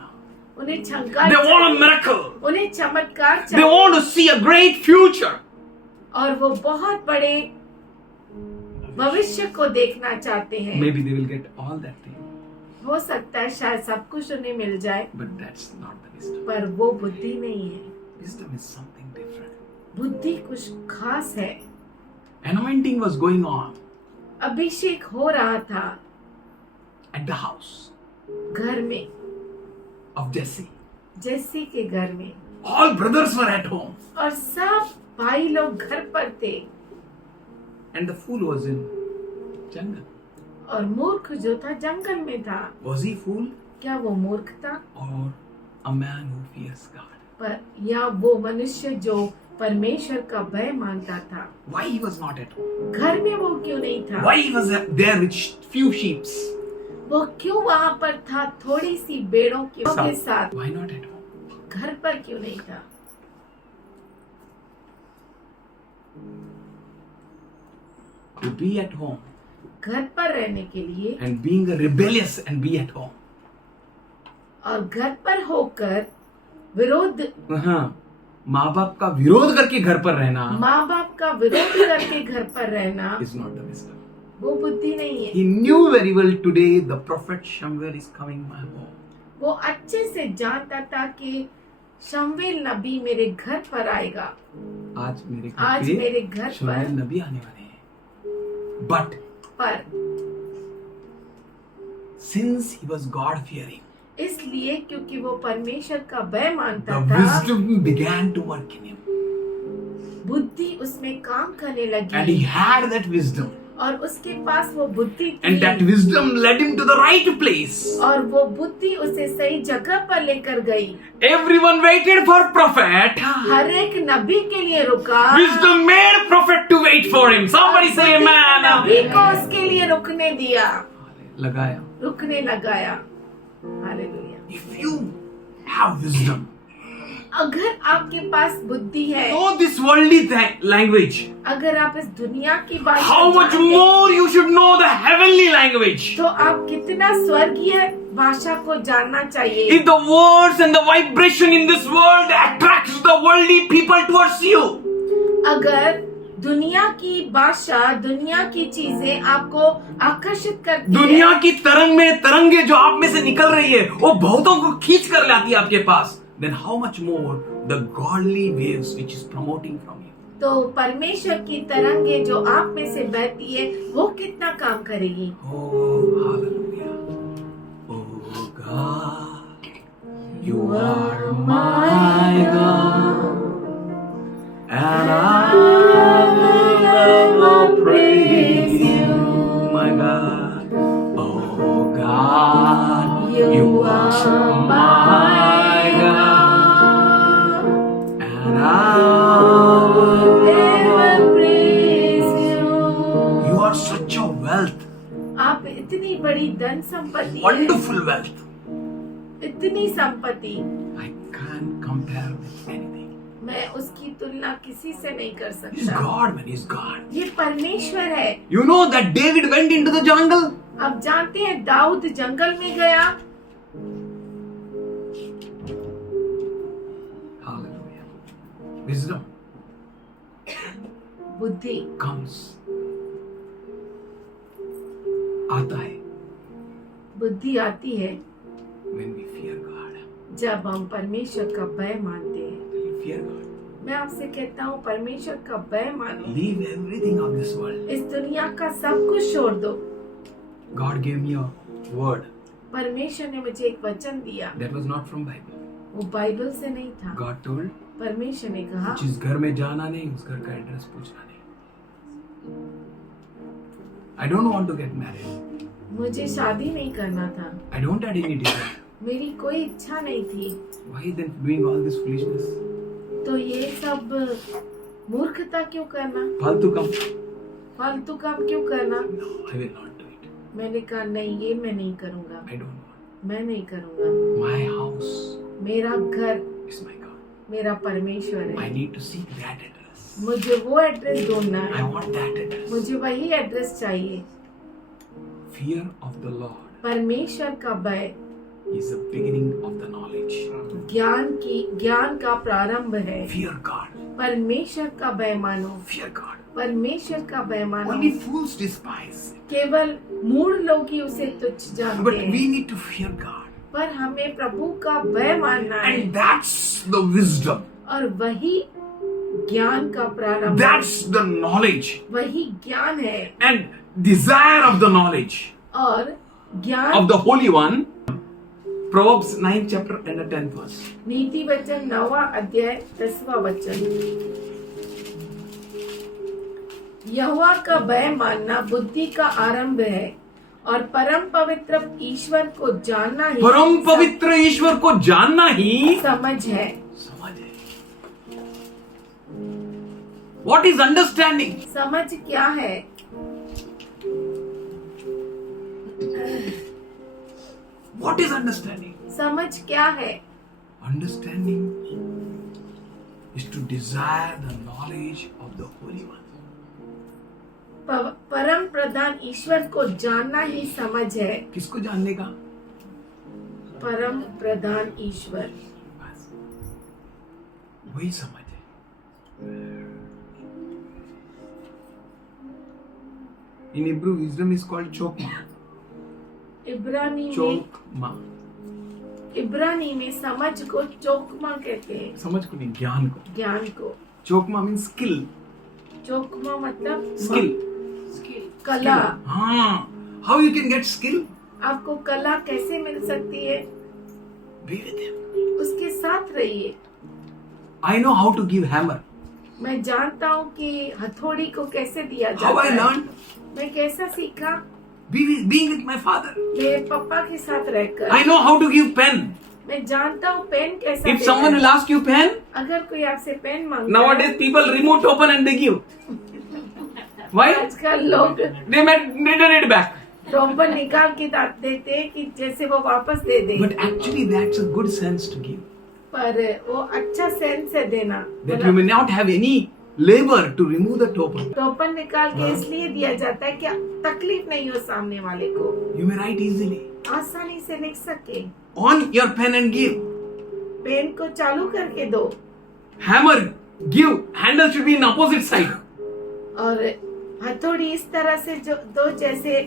उन्हें चमत्कार They want a चाहिए, miracle. उन्हें चमत्कार They चाहिए want to see a great future. और वो बहुत बड़े भविष्य को देखना चाहते हैं। Maybe they will get all that thing, हो सकता है शायद सब कुछ उन्हें मिल जाए, but that's not the wisdom. पर वो बुद्धि नहीं है। Wisdom is something different. बुद्धि कुछ खास है। Anointing was going on अभिषेक हो रहा था at the house घर में, of Jesse. जैसी के घर में, All brothers were at home, और सब भाई लोग घर पर थे and the fool was in jungle. और मूर्ख जो था जंगल में था। Was he fool क्या वो मूर्ख था or a man who fears God? पर या वो मनुष्य जो परमेश्वर का भय मानता था? Why he was not at home? घर में वो क्यों नहीं था? Why he was there with few sheep? वो क्यों वहाँ पर था थोड़ी सी भेड़ों के साथ? Why not at home? घर पर क्यों नहीं था? To be at home घर पर रहने के लिए and being a rebellious and be at home. और घर पर होकर विरोध, हाँ, माँ बाप का विरोध करके घर पर रहना माँ बाप का विरोध करके घर पर रहना is not the wisdom. वो बुद्धि नहीं है। He knew very well today the prophet Samuel is coming my home. वो अच्छे से जानता था कि शमूएल नबी मेरे घर पर आएगा, आज मेरे आज घर मेरे पे घर शमूएल पर। नबी आने वाले हैं. But पर since he was God fearing, इसलिए क्योंकि वो परमेश्वर का भय मानता the था, wisdom began to work in him, बुद्धि उसमें काम करने and he लगी had that wisdom, और उसके पास वो बुद्धि and that थी wisdom led him to the right place. और वो बुद्धि उसे सही जगह पर लेकर गई। Everyone waited for prophet. हर एक नबी के लिए रुका, Wisdom made prophet to wait for him. Somebody say amen. नबी को उसके लिए रुकने दिया, लगाया. रुकने लगाया। Hallelujah. If you have wisdom, अगर आपके पास बुद्धि है, know this worldly language, अगर आप इस दुनिया की भाषा how much जानते हैं, more you should know the heavenly language. तो आप कितना स्वर्गीय भाषा को जानना चाहिए। If the words and the vibration in this world attracts the worldly people towards you, अगर दुनिया की भाषा, दुनिया की चीजें आपको आकर्षित करती दुनिया है, की तरंगे जो आप में से निकल रही है वो बहुतों को खींच कर लाती है आपके पास, then how much more the godly waves which is promoting from you. तो परमेश्वर की तरंगे जो आप में से बहती है वो कितना काम करेगी। Oh, hallelujah. Oh God, you are my God, and I will praise you, my God. Oh God, you are my God, and I will praise you. You are such a wealth, आप इतनी बड़ी धन संपत्ति है, wonderful wealth. इतनी संपत्ति, I can't compare with anything. मैं उसकी तुलना किसी से नहीं कर He's सकता। God, man. He's God. ये परमेश्वर है। You know that David went into the jungle? आप जानते हैं दाऊद जंगल में गया। Hallelujah. Wisdom बुद्धि comes. आता है बुद्धि आती है when we fear God. जब हम परमेश्वर का भय मानते हैं। Fear God. मैं आपसे कहता हूँ परमेश्वर का भय मानो। Leave everything of this world. इस दुनिया का सब कुछ छोड़ दो। God gave me a word परमेश्वर ने मुझे एक वचन दिया, that was not from Bible. वो बाइबल से नहीं था। God told, परमेश्वर ने कहा जिस घर में जाना नहीं उस घर का एड्रेस पूछना नहीं. I don't want to get married. मुझे शादी नहीं करना था, I don't have any desire. मेरी कोई इच्छा नहीं थी, Why then doing all this foolishness? तो ये सब मूर्खता क्यों करना, फालतू काम. फालतू काम क्यों करना। No, I will not do it. मैंने कहा नहीं, ये मैं नहीं करूँगा, I don't want. मैं नहीं करूँगा। My house मेरा घर is my God. मेरा परमेश्वर I है, need to seek that address. मुझे वो एड्रेस ढूंढना I है, want that address. मुझे वही एड्रेस चाहिए। Fear of the Lord परमेश्वर का भय is the beginning of the knowledge. ज्ञान का प्रारंभ है। Fear God. परमेश्वर का भय मानो, Fear God. परमेश्वर का भय मानो। Only fools despise it. केवल मूढ़ लोग ही उसे तुच्छ जानते But हैं, we need to fear God. पर हमें प्रभु का भय मानना है, And that's the wisdom. और वही ज्ञान का प्रारंभ है, That's the knowledge. वही ज्ञान है। And desire of the knowledge और ज्ञान of the Holy One. Proverbs 9th chapter and the 10th verse. नीति वचन 9वां अध्याय 10वां वचन। यहोवा का भय मानना बुद्धि का आरंभ है, और परम पवित्र ईश्वर को जानना ही परम पवित्र ईश्वर को जानना ही समझ है। समझ है. What is understanding? समझ क्या है? What is understanding? समझ क्या है? Understanding is to desire the knowledge of the Holy One. परम प्रधान ईश्वर को जानना ही समझ है। किसको जानने का? परम प्रधान ईश्वर, बस वही समझ है. In Hebrew, wisdom is called chokma. इब्रानी में समझ को चोकमा कहते हैं। समझ को नहीं, ज्ञान को. ज्ञान को चोकमा means skill. चोकमा मतलब Skill. कला। हाँ. How you can get skill? आपको कला कैसे मिल सकती है? Be with him. उसके साथ रहिए। I know how to give hammer. मैं जानता हूँ कि हथौड़ी को कैसे दिया How जाता I है। learned? मैं कैसा सीखा? Being with my father. मेरे पापा के साथ रहकर। I know how to give pen. मैं जानता हूँ पेन कैसा If देना someone है। will ask you pen, अगर कोई आपसे पेन मांगता nowadays people remote open and they give. Why? है, आजकल लोग They might return it back. टोपन निकाल के देते हैं कि जैसे वो वापस दे दे। But actually that's a good sense to give. पर वो अच्छा सेंस है देना। That you may not have any labor to remove the token. टोपन निकाल के इसलिए दिया जाता है कि तकलीफ नहीं हो सामने वाले को, You may write easily. आसानी से लिख सके। On your pen and give. Pen को चालू करके दो, Hammer, give. Handle should be in opposite side. और हथौड़ी इस तरह से जो दो जैसे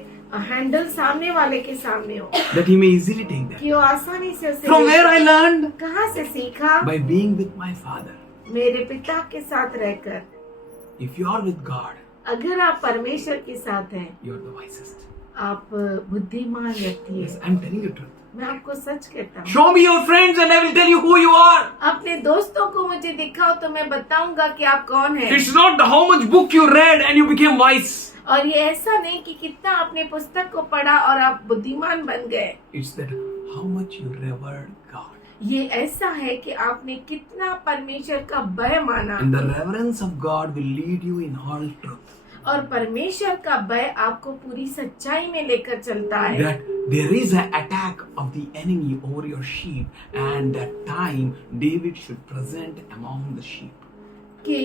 हैंडल सामने वाले के सामने हो, That he may easily take that. कि वो आसानी से उसे From ले where I सके। learned? कहाँ से सीखा? By being with my father. मेरे पिता के साथ रहकर। If you are with God, अगर आप परमेश्वर के साथ हैं, you are the wisest. आप बुद्धिमान व्यक्ति Yes, हैं। I'm telling you the truth. मैं आपको सच कहता हूँ। Show me your friends and I will tell you who you are. अपने दोस्तों को मुझे दिखाओ तो मैं बताऊंगा कि आप कौन हैं। It's not how much book you read and you became wise. और ये ऐसा नहीं कि कितना आपने पुस्तक को पढ़ा और आप बुद्धिमान बन गए। It's that how much you revered God. ये ऐसा है कि आपने कितना परमेश्वर का भय माना, And the reverence of God will lead you in all truth. और परमेश्वर का भय आपको पूरी सच्चाई में लेकर चलता है। That there is an attack of the enemy over your sheep, and that time David should present among the sheep. कि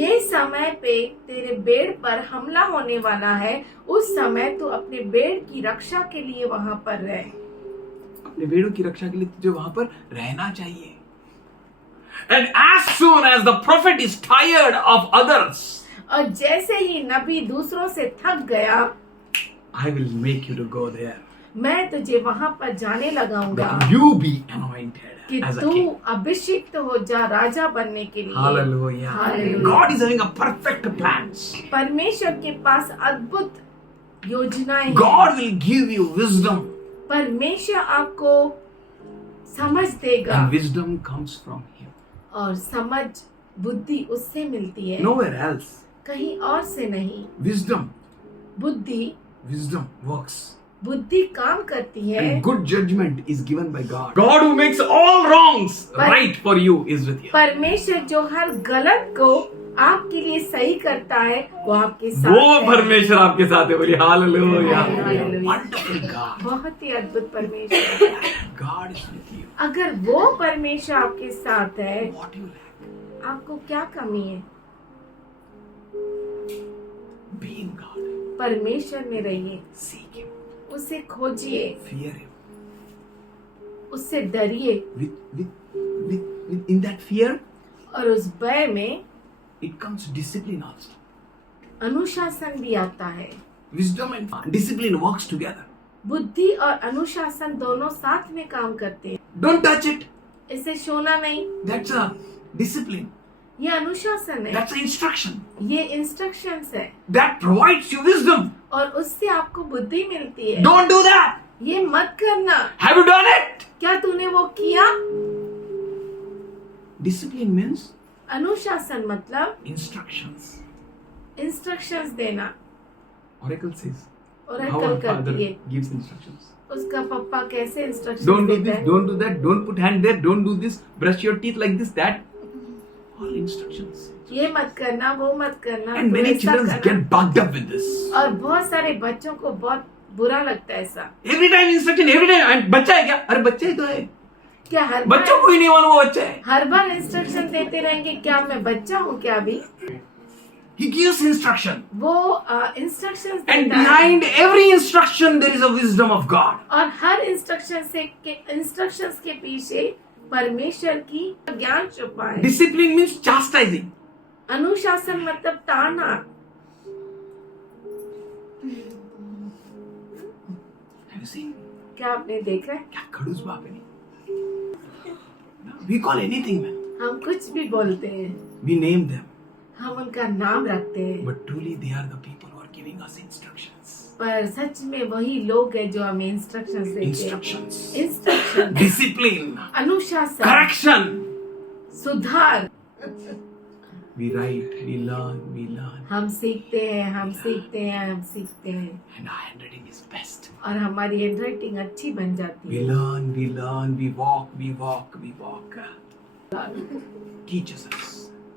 ये समय पे तेरे बेड़ पर हमला होने वाला है, उस समय तू अपने बेड़ की रक्षा के लिए वहाँ पर रहे। अपने भेड़ों की रक्षा के लिए तुझे वहां पर रहना चाहिए. And as soon as the prophet is tired of others, और जैसे ही नबी दूसरों से थक गया, I will make you to go there. मैं तुझे वहाँ पर जाने लगाऊंगा That you be anointed कि as a तू king. अभिषिक्त हो जा राजा बनने के लिए। Hallelujah. Hallelujah. God is having a perfect plans. परमेश्वर के पास अद्भुत योजनाएं हैं। God will give you wisdom. परमेश्वर आपको समझ देगा And wisdom comes from Him. और समझ बुद्धि उससे मिलती है, Nowhere else. कहीं और से नहीं। Wisdom wisdom works. बुद्धि काम करती है And good judgment is given by God. God who makes all wrongs right for you is with you. परमेश्वर जो हर गलत को आपके लिए सही करता है वो आपके साथ वो है। परमेश्वर आपके साथ है, बोलिए हालेलुया। हालेलुया। Wonderful God. बहुत ही अद्भुत परमेश्वर। God is with you. अगर वो परमेश्वर आपके साथ है, What you lack? आपको क्या कमी है? Be in God. परमेश्वर में रहिए, Seek Him. उसे खोजिए, Fear Him. उससे डरिए, In that fear, और उस भय में it comes discipline also. अनुशासन भी आता है। Wisdom and discipline works together. बुद्धि और अनुशासन दोनों साथ में काम करते हैं। Don't touch it. इसे छूना नहीं, That's a discipline. ये अनुशासन है, That's an instruction. ये इंस्ट्रक्शंस है, That provides you wisdom. और उससे आपको बुद्धि मिलती है। Don't do that. ये मत करना। Have you done it? क्या तूने वो किया? Discipline means अनुशासन मतलब instructions. इंस्ट्रक्शंस देना। Oracle says. और How कल our father करती है gives instructions. उसका पप्पा कैसे इंस्ट्रक्शन Don't do देता this, है। don't do that, don't put hand there, don't do this, brush your teeth like this, that. All instructions. ये मत करना, वो मत करना, And तो many ऐसा children करना। get bugged up with this. और बहुत सारे बच्चों को बहुत बुरा लगता है ऐसा। Every time instruction, every time. And बच्चा है क्या? अरे बच्चा ही तो है। क्या हर बच्चों को ही नहीं मालूम वो बच्चा है। हर बार इंस्ट्रक्शन देते रहेंगे? क्या मैं बच्चा हूँ क्या अभी? He gives instruction. वो इंस्ट्रक्शंस And देता है, behind every instruction there is a wisdom of God. और हर इंस्ट्रक्शंस के पीछे परमेश्वर की ज्ञान छुपा है। Discipline means chastising. अनुशासन मतलब ताड़ना। Have you seen? क्या आपने देखा है? क्या खड़ूस बाप है नहीं? We call anything man. हम कुछ भी बोलते हैं, We name them. हम उनका नाम रखते हैं, But truly they are the people who are giving us instructions. पर सच में वही लोग हैं जो हमें इंस्ट्रक्शंस देते हैं। Instructions. Instruction, Discipline. अनुशासन, Correction. सुधार। We write, we learn, we learn. हम सीखते हैं, हम सीखते हैं, हम सीखते हैं, And our handwriting is best. और हमारी हैंडराइटिंग अच्छी बन जाती We है। learn, we learn, we walk, we walk, we walk. Teaches us.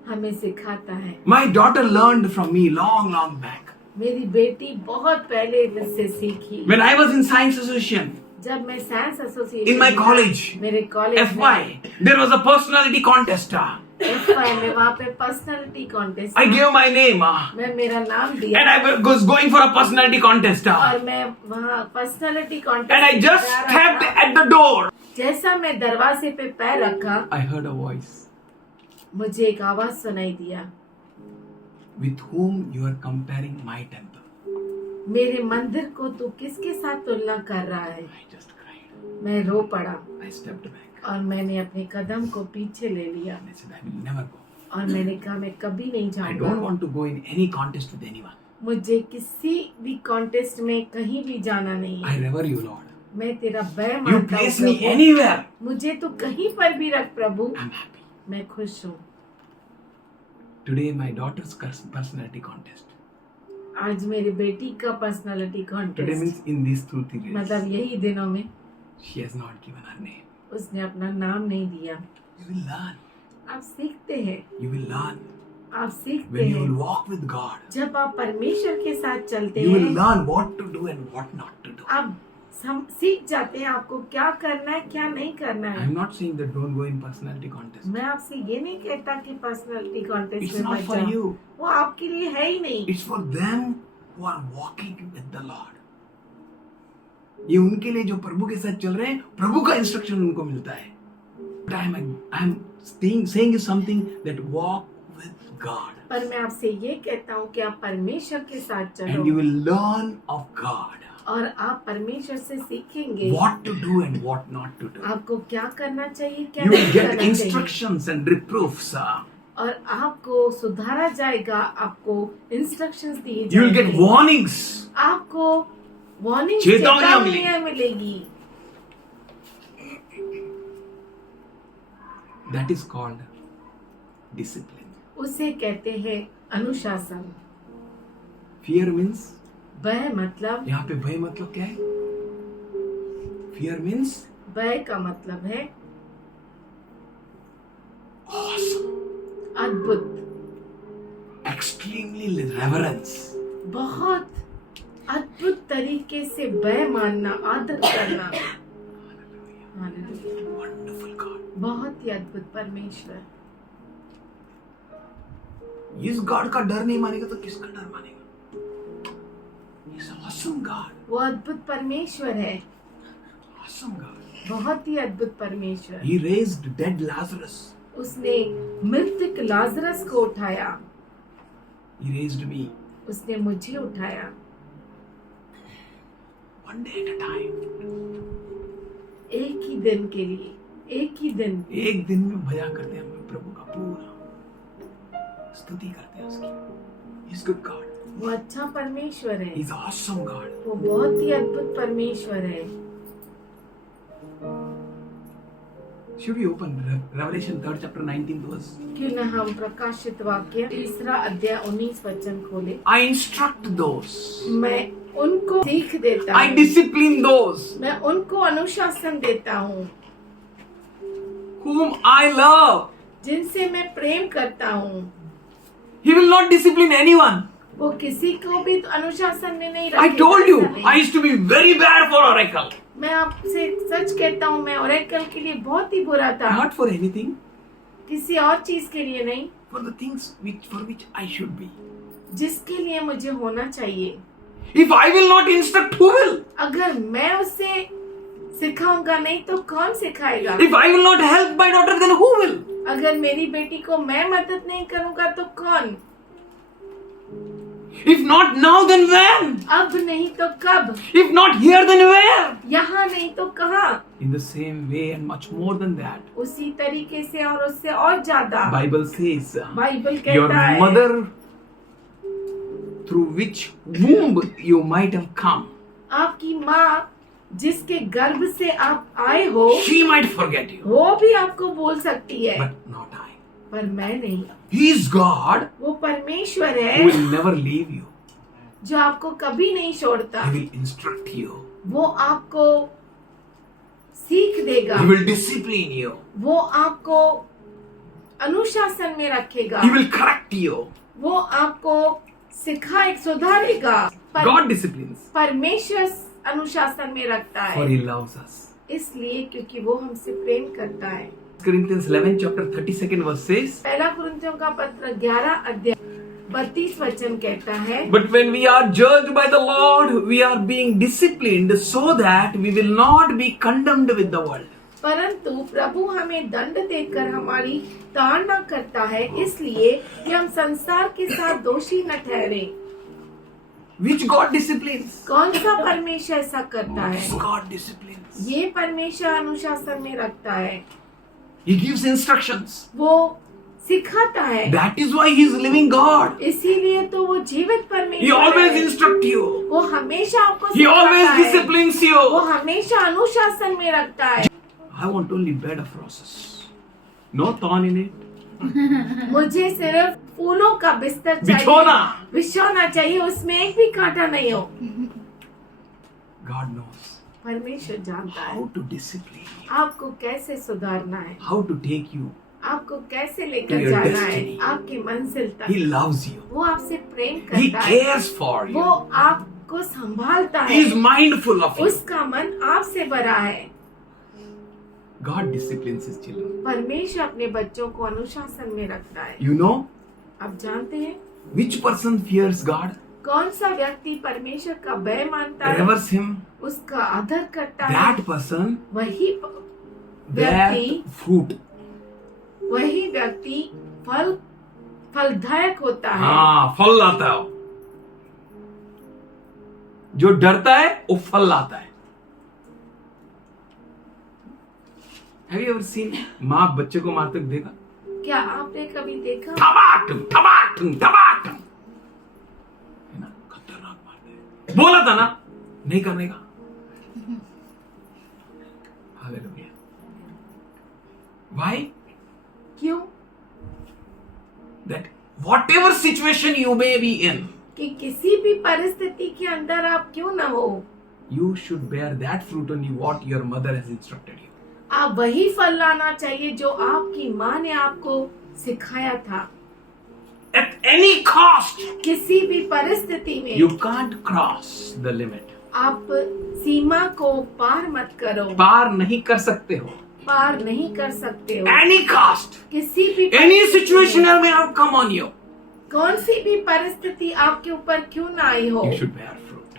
हमें सिखाता है। My daughter learned from me long, long back. मेरी बेटी बहुत पहले मुझसे सीखी। When I was in Science Association, जब मैं science association in my college, मेरे college FY, there was a personality contest. FY में वहाँ पे personality contest, I gave my name. मैं मेरा नाम दिया, And I was going for a personality contest. और मैं वहाँ personality contest And I just stepped at the door. जैसा मैं दरवाजे पे पैर रखा, I heard a voice. मुझे एक आवाज सुनाई दिया, With whom you are comparing my temple? मेरे मंदिर को तू किसके साथ तुलना कर रहा है? I just cried. मैं रो पड़ा, I stepped back. और मैंने अपने कदम को पीछे ले लिया, And I said, I will never go. और मैंने कहा मैं कभी नहीं I don't जाऊंगा। want to go in any contest with anyone. मुझे किसी भी कॉन्टेस्ट में कहीं भी जाना नहीं I है। revere you, Lord. मैं तेरा भय You मानता हूँ place me प्रभु। anywhere. मुझे तो कहीं पर भी रख प्रभु, I'm happy. मैं खुश हूँ। Today, my daughter's personality contest. आज मेरी बेटी का personality Today contest, means in these 2-3 days. मतलब यही दिनों में She has not given her name. उसने अपना नाम नहीं दिया। You will learn. आप सीखते हैं, You will learn. आप सीखते When you will हैं। walk with God, जब आप परमेश्वर के साथ चलते you will हैं, learn what to do and what not to do. आप सीख जाते हैं आपको क्या करना है, क्या नहीं करना है। I'm not saying that don't go in personality contest. मैं आपसे ये नहीं कहता कि पर्सनालिटी कॉन्टेस्ट It's में not मत for जाओ, you. वो आपके लिए है ही नहीं। It's for them who are walking with the Lord. ये उनके लिए जो प्रभु के साथ चल रहे हैं, प्रभु का इंस्ट्रक्शन उनको मिलता है. I'm saying you something that walk with God. पर मैं आपसे ये कहता हूँ कि आप परमेश्वर के साथ And you चलो, will learn of God. और आप परमेश्वर से सीखेंगे What to do and what not to do. आपको क्या करना चाहिए, क्या You नहीं will get करना चाहिए, instructions and reproofs. और आपको सुधारा जाएगा, आपको इंस्ट्रक्शंस दिए You will get जाएंगे, warnings. आपको वार्निंग चेतावनियां चेतावनियां मिलेगी। That is called discipline. उसे कहते हैं अनुशासन। Fear means, भय मतलब, यहाँ पे भय मतलब क्या है? Fear means भय का मतलब है awesome, अद्भुत, extremely reverence. बहुत अद्भुत तरीके से भय मानना, आदर करना। हालेलुया। Wonderful God. बहुत ही अद्भुत परमेश्वर। इस गॉड का डर नहीं मानेगा तो किसका डर मानेगा? He's an awesome God. वो अद्भुत परमेश्वर है, Awesome God. बहुत ही अद्भुत परमेश्वर। He raised dead Lazarus. उसने मृतक लाजरस को उठाया, He raised me. उसने मुझे उठाया। One day at a time. एक ही दिन के लिए, एक ही दिन। एक दिन में भजन करते हैं हम प्रभु का पूरा, स्तुति करते हैं उसकी। He's good God. वो अच्छा परमेश्वर है, He's awesome God. वो बहुत ही अद्भुत परमेश्वर है। Should we open Revelation 3rd chapter 19th verse? क्यों न हम प्रकाशित वाक्य 3 अध्याय 19 वचन खोले। I instruct those. मैं उनको सीख देता I हूँ, discipline those मैं उनको अनुशासन देता हूँ whom I love. जिनसे मैं प्रेम करता हूँ। He will not discipline anyone. वो किसी को भी अनुशासन में नहीं I रखेगा। told you, ऐसा नहीं। I used to be very bad for oracle. मैं आपसे सच कहता हूँ, मैं ओरेकल के लिए बहुत ही बुरा था, Not for anything, किसी और चीज के लिए नहीं, for the things for which I should be. जिसके लिए मुझे होना चाहिए। If I will not instruct, who will? अगर मैं उसे सिखाऊंगा नहीं तो कौन सिखाएगा? If I will not help my daughter, then who will? अगर मेरी बेटी को मैं मदद नहीं करूंगा तो कौन? If not now, then when? अब नहीं तो कब? If not here, then where? यहाँ नहीं तो कहाँ? In the same way and much more than that, उसी तरीके से और उससे और ज्यादा Bible says, बाइबल your कहता है, mother, through which womb you might have come, आपकी माँ जिसके गर्भ से आप आए हो, she might forget you, वो भी आपको बोल सकती है, but not I. पर मैं नहीं। He is God वो परमेश्वर who है will never leave you. जो आपको कभी नहीं छोड़ता। He will instruct you. वो आपको सीख देगा, He will discipline you. वो आपको अनुशासन में रखेगा, He will correct you. वो आपको सिखाए, सुधारेगा। God disciplines, परमेश्वर अनुशासन में रखता for है, He loves us. इसलिए क्योंकि वो हमसे प्रेम करता है। Corinthians 11 chapter 32nd verse says, पहला कुरिन्थियों का पत्र 11 अध्याय 32 वचन कहता है, but when we are judged by the Lord, we are being disciplined so that we will not be condemned with the world. परंतु प्रभु हमें दंड देकर हमारी ताड़ना करता है, इसलिए कि हम संसार के साथ दोषी न ठहरे। Which God disciplines? कौन सा परमेश्वर ऐसा करता है? God disciplines. ये परमेश्वर अनुशासन में रखता है, He gives instructions. वो सिखाता है। That is why He is living God. इसीलिए तो वो जीवित He परमेश्वर always है। instructs you. वो हमेशा आपको He always सिखाता है, disciplines वो you. हमेशा अनुशासन में रखता है। I want only bed of roses. No thorn in it. मुझे सिर्फ फूलों का बिस्तर बिछोना। चाहिए, बिछोना चाहिए, उसमें एक भी कांटा नहीं हो। God knows परमेश्वर जानता है how to discipline you, आपको कैसे सुधारना है, how to take you. आपको कैसे To लेकर your जाना है destiny. आपकी मंजिल तक। He loves you. वो आपसे प्रेम He करता है, cares for वो you. आपको संभालता He is है, mindful of you. उसका मन आपसे भरा है। God disciplines His children. परमेश्वर अपने बच्चों को अनुशासन में रखता है। You know आप जानते हैं which person fears God, कौन सा व्यक्ति परमेश्वर का भय मानता है, reveres Him? उसका आदर करता है? That person वही bear व्यक्ति वही व्यक्ति फलदायक होता है। हाँ, फल लाता है। जो डरता है वो फल लाता है। Have you ever seen माँ बच्चे को मारते हुए देखा? क्या आपने कभी देखा? ठबाटम ठबाटम ठबाटम, है ना? खतरनाक मारते हैं। बोला था ना नहीं करने का। हालेलुया। Why? क्यों? That whatever situation you may be in, कि किसी भी परिस्थिति के अंदर आप क्यों ना हो, you should bear that fruit only what your mother has instructed you. आप वही फल लाना चाहिए जो आपकी माँ ने आपको सिखाया था। At any cost, किसी भी परिस्थिति में you can't cross the limit. आप सीमा को पार मत करो, पार नहीं कर सकते हो. पार नहीं कर सकते हो। Any cost, किसी भी any परिस्थिति situation में, may have come on you. कौन सी भी परिस्थिति आपके ऊपर क्यों ना आई हो, You should bear fruit.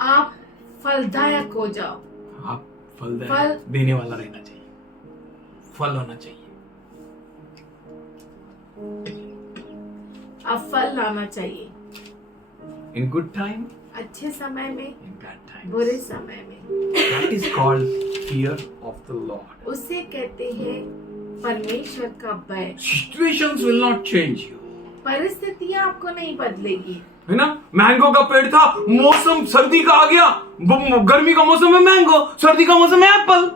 आप फलदायक हो जाओ। आप फल फल- देने वाला रहना चाहिए, फल होना चाहिए. आप फल लाना चाहिए, In good time, अच्छे समय में, in bad time. बुरे समय में। That is called fear of the Lord. उसे कहते हैं परमेश्वर का भय। Situations will not change you. परिस्थितियां आपको नहीं बदलेगी। है ना? मैंगो का पेड़ था, मौसम सर्दी का आ गया, गर्मी का मौसम है मैंगो, सर्दी का मौसम है एप्पल.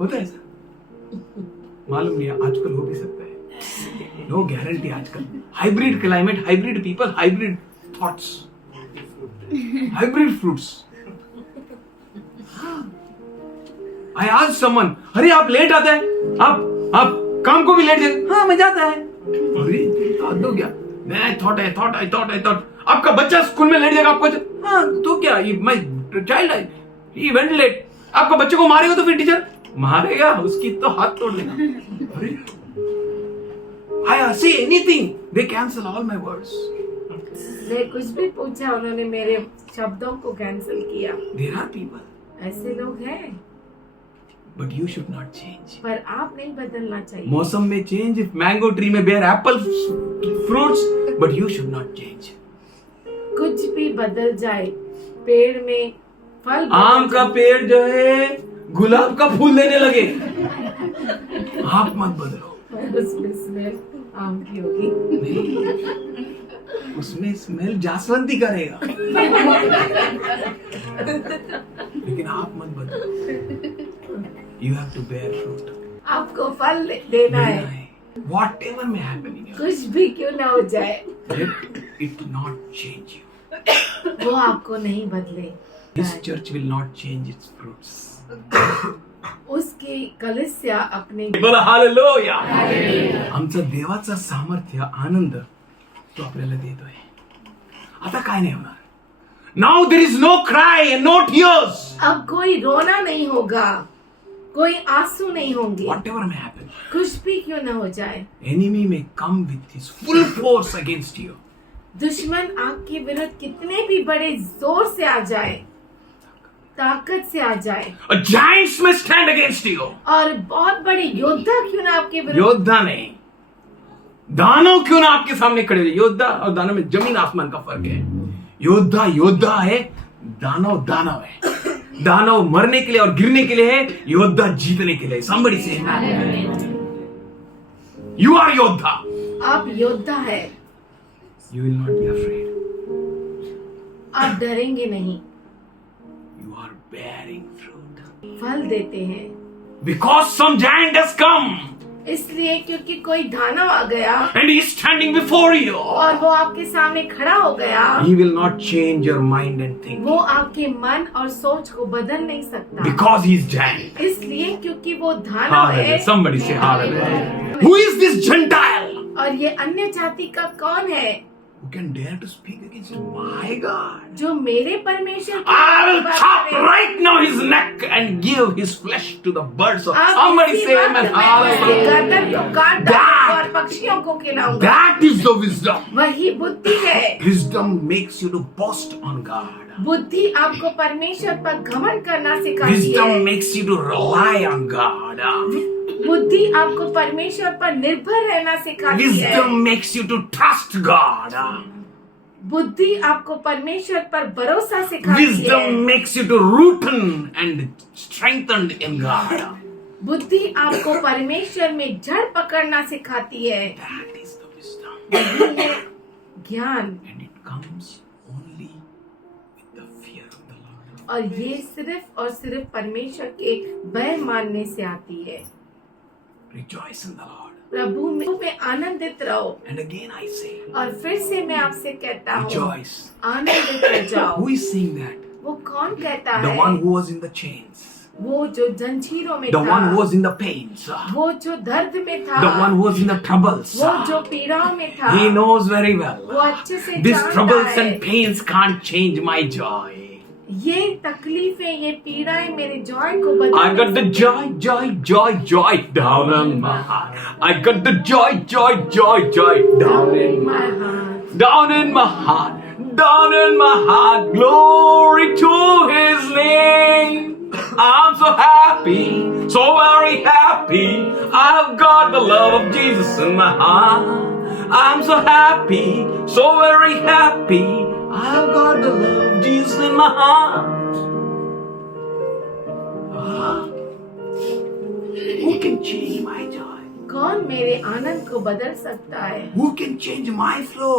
होता है ऐसा? मालूम नहीं, आजकल हो भी सकता है. नो गारंटी आजकल. Hybrid climate, hybrid people, hybrid thoughts, hybrid fruits. आई आज समन, अरे आप लेट आते हैं, आप काम को भी लेट जाते. हाँ मैं जाता है. अरे दो क्या, मैं थॉट आपका बच्चा स्कूल में लेट जाएगा आपको. हाँ तो क्या, my child he went late. आपका बच्चे को मारेगा तो फिर टीचर मारेगा, उसकी तो हाथ तोड़ देगा. अरे I say anything, they cancel all my words. मैं कुछ भी पूछा, उन्होंने मेरे शब्दों को कैंसिल किया। देयर आर पीपल, ऐसे लोग हैं, but you should not change. पर आप नहीं बदलना चाहिए। मौसम में चेंज, मैंगो ट्री में bear apple fruits, but you should not change. कुछ भी बदल जाए, पेड़ में फल बदल आम का जाए। पेड़ जो है गुलाब का फूल देने लगे, आप मत बदलो. उसमें स्मेल आम की होगी। नहीं, उसमें स्मेल जासवंती करेगा, लेकिन आप मत बदलो. You have to bear fruit. आपको फल देना है, Whatever may happen in your कुछ भी क्यों ना हो जाए, life, let it not change you. वो आपको नहीं बदले। This church will not change its fruits. उसकी कलिसिया अपने बोला हालेलुया. आमचं देवाचा सामर्थ्य, आनंद तो आपल्याला देतोय. आता काय नाही होणार. Now there is no cry and no tears. अब कोई रोना नहीं होगा, कोई आंसू नहीं होंगे। Whatever may happen, कुछ भी क्यों ना हो जाए, enemy may come with his full force against you. दुश्मन आपके विरुद्ध कितने भी बड़े जोर से आ जाए, ताकत से आ जाए, A giants may stand against you. और बहुत बड़े योद्धा क्यों ना आपके विरुद्ध, योद्धा नहीं, दानव क्यों ना आपके सामने खड़े हो. योद्धा और दानव में जमीन आसमान का फर्क है. योद्धा योद्धा है, दानव दानव है. दानव मरने के लिए और गिरने के लिए है, योद्धा जीतने के लिए. Somebody say amen. You are योद्धा. आप योद्धा है, You will not be afraid. आप डरेंगे नहीं, You are bearing fruit. फल देते हैं। Because some giant has come इसलिए क्योंकि कोई दानव आ गया and he is standing before you. और वो आपके सामने खड़ा हो गया, He will not change your mind and think. वो आपके मन और सोच को बदल नहीं सकता, Because he is giant. इसलिए क्योंकि वो दानव Hallelujah. है। Somebody say hallelujah. Who is this Gentile और ये अन्य जाति का कौन है who can dare to speak against my God? जो मेरे परमेश्वर की I will बात chop करे? right now his neck and give his flesh to the birds. आप Somebody इसी say वक्त amen. मैं उसके Hallelujah. गर्दन को काट That- डालूंगा और पक्षियों को खिलाऊंगा। That is the wisdom. वही बुद्धि है। Wisdom makes you to boast on God. बुद्धि आपको परमेश्वर पर घमंड करना सिखाती है। Wisdom makes you to rely on God. बुद्धि आपको परमेश्वर पर निर्भर रहना सिखाती है। Wisdom makes you to trust God. बुद्धि आपको परमेश्वर पर भरोसा सिखाती है। Wisdom makes you to rooten and strengthened in God. बुद्धि आपको परमेश्वर में जड़ पकड़ना सिखाती है। That is the wisdom. यही है ज्ञान, And it comes only with the fear of the Lord. और ये सिर्फ और सिर्फ परमेश्वर के भय मानने से आती है। Rejoice in the Lord. प्रभु में आनंदित रहो। And again I say, और फिर से मैं आपसे कहता हूँ, rejoice. आनंदित हो जाओ। Who is saying that? वो कौन कहता The है? one who was in the chains. वो जो जंजीरों में The था, one who was in the pains. वो जो दर्द में था, The one who was in the troubles. वो जो पीड़ाओं में था, He knows very well. वो अच्छे से These जानता troubles है। and pains can't change my joy. ये तकलीफें, ये पीड़ाएं मेरे जॉय को बदल I got the joy, joy, joy, joy down in my heart. I got the joy, joy, joy, joy down in my heart. down in my heart, down in my heart. Glory to His name. I'm so happy, so very happy. I've got the love of Jesus in my heart. I'm so happy, so very happy. I've got the love of Jesus in my heart. Who can change my joy? कौन मेरे आनंद को बदल सकता है? Who can change my flow?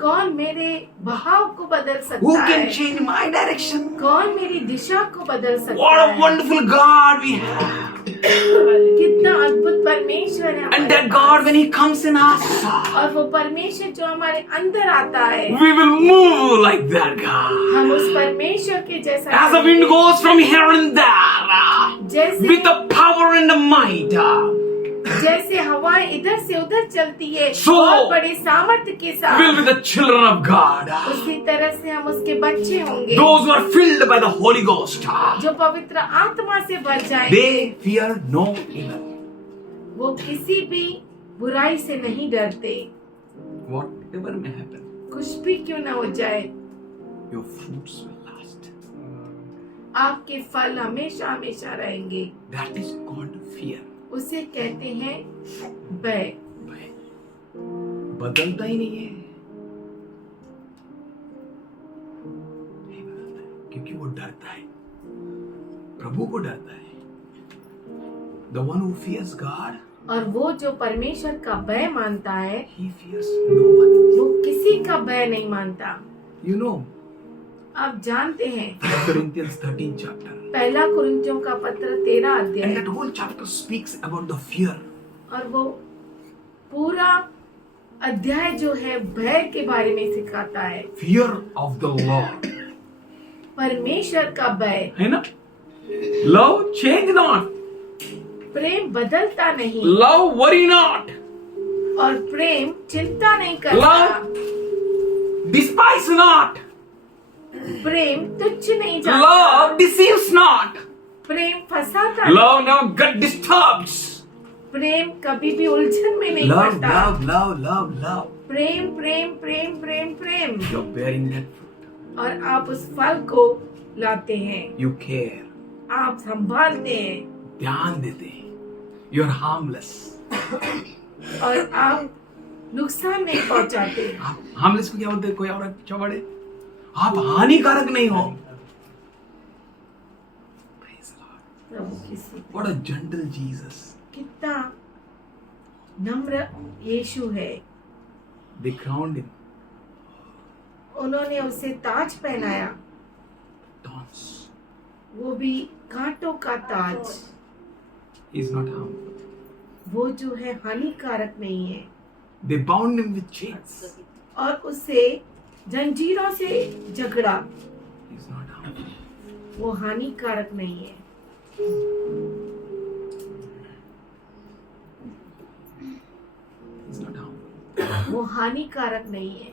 कौन मेरे बहाव को बदल Who सकता can है? change my direction? कौन मेरी दिशा को बदल सकता What a है? wonderful God we have. कितना अद्भुत परमेश्वर है And हमारे that pass. God, when He comes in us, और वो परमेश्वर जो हमारे अंदर आता है, we will move like that God. हम उस परमेश्वर के जैसा As the wind goes from here and there, जैसे with the power and the might, जैसे हवाएं इधर से उधर चलती है So, बहुत बड़े सामर्थ्य के will साथ, be the children of God. उसी तरह से हम उसके बच्चे होंगे Those who are filled by the Holy Ghost, जो पवित्र आत्मा से भर जाएंगे। they fear no evil. वो किसी भी बुराई से नहीं डरते। Whatever may happen, कुछ भी क्यों ना हो जाए, your fruits will last. आपके फल हमेशा हमेशा रहेंगे। That is called fear. उसे कहते हैं भय। भय बदलता ही नहीं है, नहीं बदलता है, क्योंकि वो डरता है, प्रभु को डरता है। The one who fears God, और वो जो परमेश्वर का भय मानता है, he fears no one. वो किसी का भय नहीं मानता। You know, आप जानते हैं 1 Corinthians 13 chapter. पहला कुरिन्थियों का पत्र 13 And अध्याय, that whole chapter speaks about the fear. और वो पूरा अध्याय जो है भय के बारे में सिखाता है। Fear of the Lord. परमेश्वर का भय। है ना? Love change not. प्रेम बदलता नहीं, Love worry not. और प्रेम चिंता नहीं करता। Love despise not. प्रेम तुच्छ नहीं जानता। Love deceives not. प्रेम फंसाता नहीं। Love never get disturbed. प्रेम कभी भी उलझन में नहीं Love, पड़ता। love, love, love, love. Prem Prem Prem Prem Prem, You're bearing that fruit. और आप उस फल को लाते हैं, You care. आप संभालते हैं, ध्यान देते हैं. You're harmless. और आप नुकसान नहीं पहुंचाते। आप harmless को क्या बोलते हैं? कोई और अच्छा वर्ड? आप हानिकारक नहीं हो. Praise the Lord. प्रभु की स्तुति। What a gentle Jesus. कितना नम्र यीशु है। They crowned him. उन्होंने उसे ताज पहनाया, Thorns. वो भी कांटों का ताज। He is not harmful. वो जो है हानिकारक नहीं है, They bound him with chains. और उसे जंजीरों से झगड़ा, He is not harmful. वो हानिकारक नहीं है। He is not harmful. वो हानिकारक नहीं है।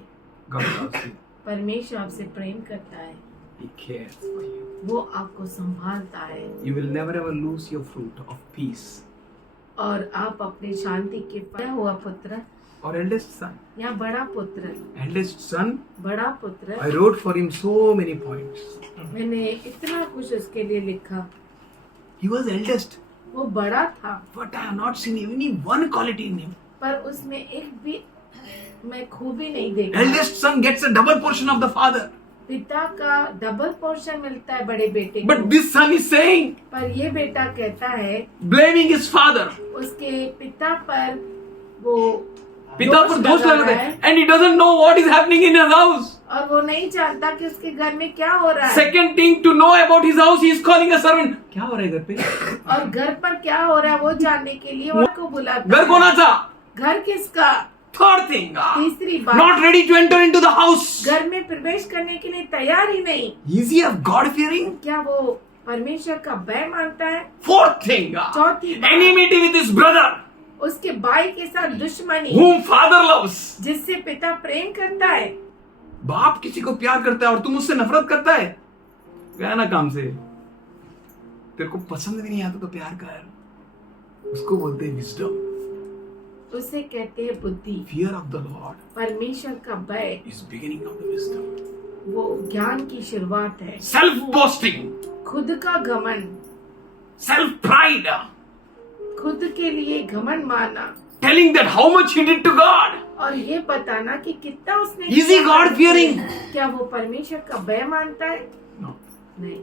God loves you. परमेश्वर आपसे प्रेम करता है, He cares for you. वो आपको संभालता है, You will never ever lose your fruit of peace. और आप अपने शांति के पैदा हुआ पुत्र Or eldest son. या बड़ा पुत्र, Eldest son, बड़ा पुत्र। I wrote for him so many points. मैंने इतना कुछ उसके लिए लिखा। He was eldest, वो बड़ा था, but I have not seen even one quality in him. पर उसमें एक भी मैं खूबी नहीं देखा। Eldest son gets a double portion of the father. पिता का डबल पोर्शन मिलता है बड़े बेटे को। But this son is saying, पर ये बेटा कहता है, blaming his father. उसके पिता पर वो पिता पर दोष लग रहा है. And he doesn't know what is happening in his house. और वो नहीं जानता कि उसके घर में क्या हो रहा है। Second thing, to know about his house, he is calling a servant. क्या हो रहा है घर पे? और घर पर क्या हो रहा है वो जानने के लिए वो को बुलाता घर है। कोणाचा? घर किसका? Third thing, तीसरी बात, not ready to enter into the house. घर में प्रवेश करने के लिए तैयार ही नहीं। Is he of God fearing? क्या वो परमेश्वर का भय मानता है? Fourth thing, चौथी बात, enmity with his brother, उसके भाई के साथ दुश्मनी, whom father loves. जिससे पिता प्रेम करता है। बाप किसी को प्यार करता है और तुम उससे नफरत करता है, गया ना काम से। तेरे को पसंद भी नहीं आता तो प्यार कर, उसको बोलते हैं विजडम। उसे कहते हैं बुद्धि। फियर ऑफ द लॉर्ड परमेश्वर का भय is beginning of the wisdom. वो ज्ञान की शुरुआत है। सेल्फ बोस्टिंग, खुद का घमंड, सेल्फ प्राइड, खुद के लिए घमंड मारना, telling that how much he did to God. और ये बताना कि कितना उसने इज ही गॉड फियरिंग? क्या वो परमेश्वर का भय मानता है? नो। नहीं।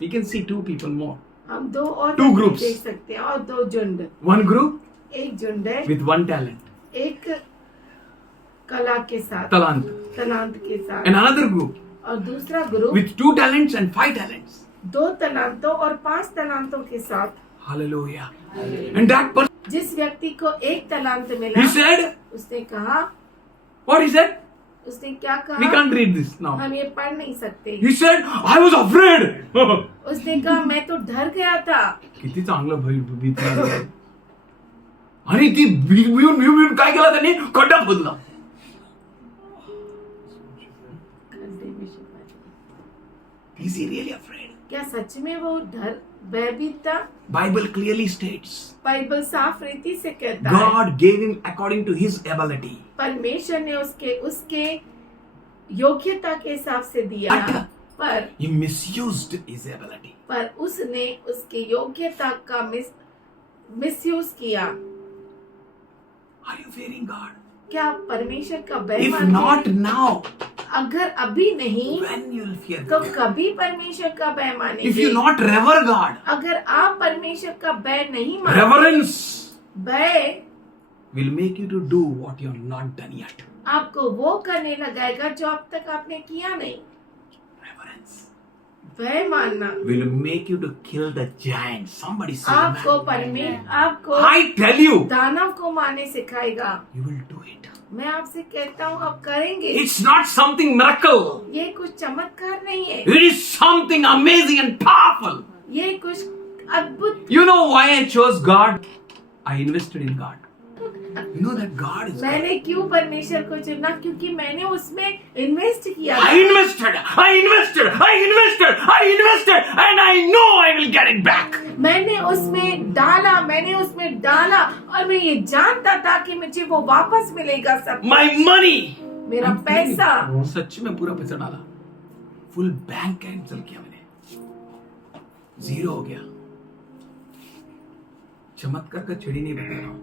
We can see two people more. हम दो और Two groups. देख सकते हैं, और दो झुंड। वन ग्रुप एक झुंड है विथ वन टैलेंट, एक कला के साथ, तलांत, तलांत के साथ, एंड अनदर ग्रुप और दूसरा group with 2 talents and 5 talents. 2 तलांतों और 5 तलांतों के साथ। Hallelujah. And that person, जिस व्यक्ति को 1 तलांत मिला, he said, उसने कहा, what he said? उसने क्या कहा? We can't read this now. हम ये पढ़ नहीं सकते। He said, I was afraid. उसने कहा मैं तो डर गया था। किती चांगलं भीती आणि ती भिऊन काय केला त्यांनी? खड्डा खोदला. Is he really afraid? क्या सच में वो डर भयभीत था? Bible clearly states, बाइबल साफ रीति से कहता है God gave him according to his ability. परमेश्वर ने उसके योग्यता के हिसाब से दिया, पर He misused his ability. पर उसने उसके योग्यता का मिसयूज किया। Are you fearing God? क्या परमेश्वर का भय If मानते not हैं? now, अगर अभी नहीं when you'll fear तो God? कभी परमेश्वर का भय If मानेंगे। you not revere God, अगर आप परमेश्वर का भय नहीं मानते, reverence भय will make you to do what you have not done yet. आपको वो करने लगाएगा जो अब तक आपने किया नहीं। Reverence भय मानना will make you to kill the giant. Somebody say आपको amen. आपको I tell you, दानव को मारने सिखाएगा। you will do it. मैं आपसे कहता हूँ आप करेंगे। It's not something miracle. ये कुछ चमत्कार नहीं है, It is something amazing and powerful. ये कुछ अद्भुत। You know why I chose God? I invested in God. You know that God is God. मैंने क्यों परमेश्वर को चुना? क्योंकि मैंने उसमें इन्वेस्ट किया। I invested, and I know I will get it back. मैंने उसमें डाला और मैं ये जानता था कि मुझे वो वापस मिलेगा सब। My money. मेरा पैसा। सच में पूरा पैसा डाला, फुल बैंक कैंसिल किया मैंने, 0 हो गया। चमत्कार का छड़ी नहीं बता रहा हूँ।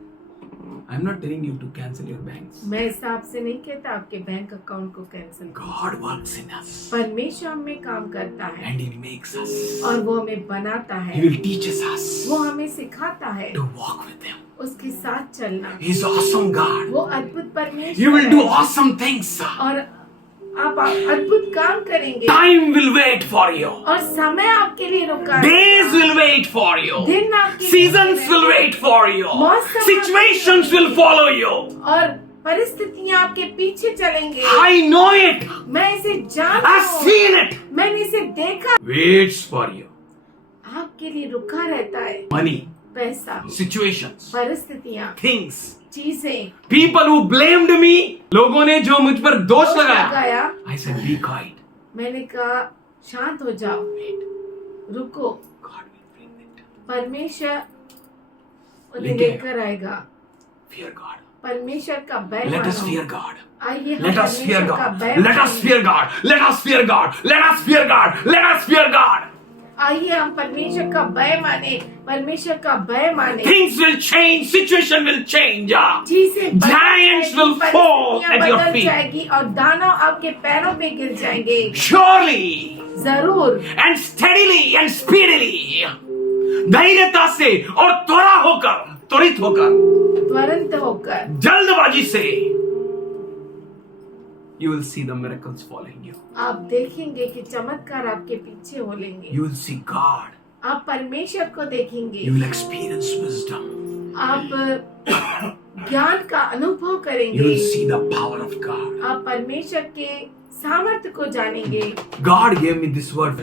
I am not telling you to cancel your banks. मैं हिसाब से नहीं कहता आपके बैंक अकाउंट को cancel. God works in us परमेश्वर हमें काम करता है and He makes us. और वो हमें बनाता है, He will teach us वो हमें सिखाता है to walk with Him. उसके साथ चलना। He is awesome God. वो अद्भुत परमेश्वर You will do है awesome things. और आप अद्भुत काम करेंगे Time will wait for you. और समय आपके लिए रुका है। Days will wait for you. दिन आपके लिए Seasons रुके will wait for you. मौसम Situations will follow you. और परिस्थितियां आपके पीछे चलेंगे। I know it. मैं इसे जानता I've हूँ, seen it. मैंने इसे देखा। Waits for you. आपके लिए रुका रहता है Money, पैसा, situations, परिस्थितियां, things. चीजें। People who blamed me, लोगों ने जो मुझ पर दोष लगाया, लगाया, I said, be quiet. मैंने कहा शांत हो जाओ, रुको, God will bring it. परमेश्वर उन्हें लेके लेकर आएगा। Fear God. परमेश्वर का भय Let us मानो। fear God. आइए हम Let us fear परमेश्वर का God. भय Let us मानें। fear God. Let us fear God. Let us fear God. Let us fear God. आइए हम परमेश्वर का भय माने, परमेश्वर का भय माने। Things will change. Situation will change. चीजें बदल Giants जाएगी, will fall परिस्थितियां at your बदल feet. जाएगी और दानव आपके पैरों पे गिर जाएंगे। Surely जरूर and steadily and speedily. धैर्यता से और त्वरित होकर, त्वरित होकर, जल्दबाजी से You will see the miracles following you. आप देखेंगे कि चमत्कार आपके पीछे होलेंगे। You will see God. आप परमेश्वर को देखेंगे। You will experience wisdom. आप ज्ञान का अनुभव You करेंगे। will see the power of God. आप परमेश्वर के सामर्थ्य को जानेंगे। God gave me this word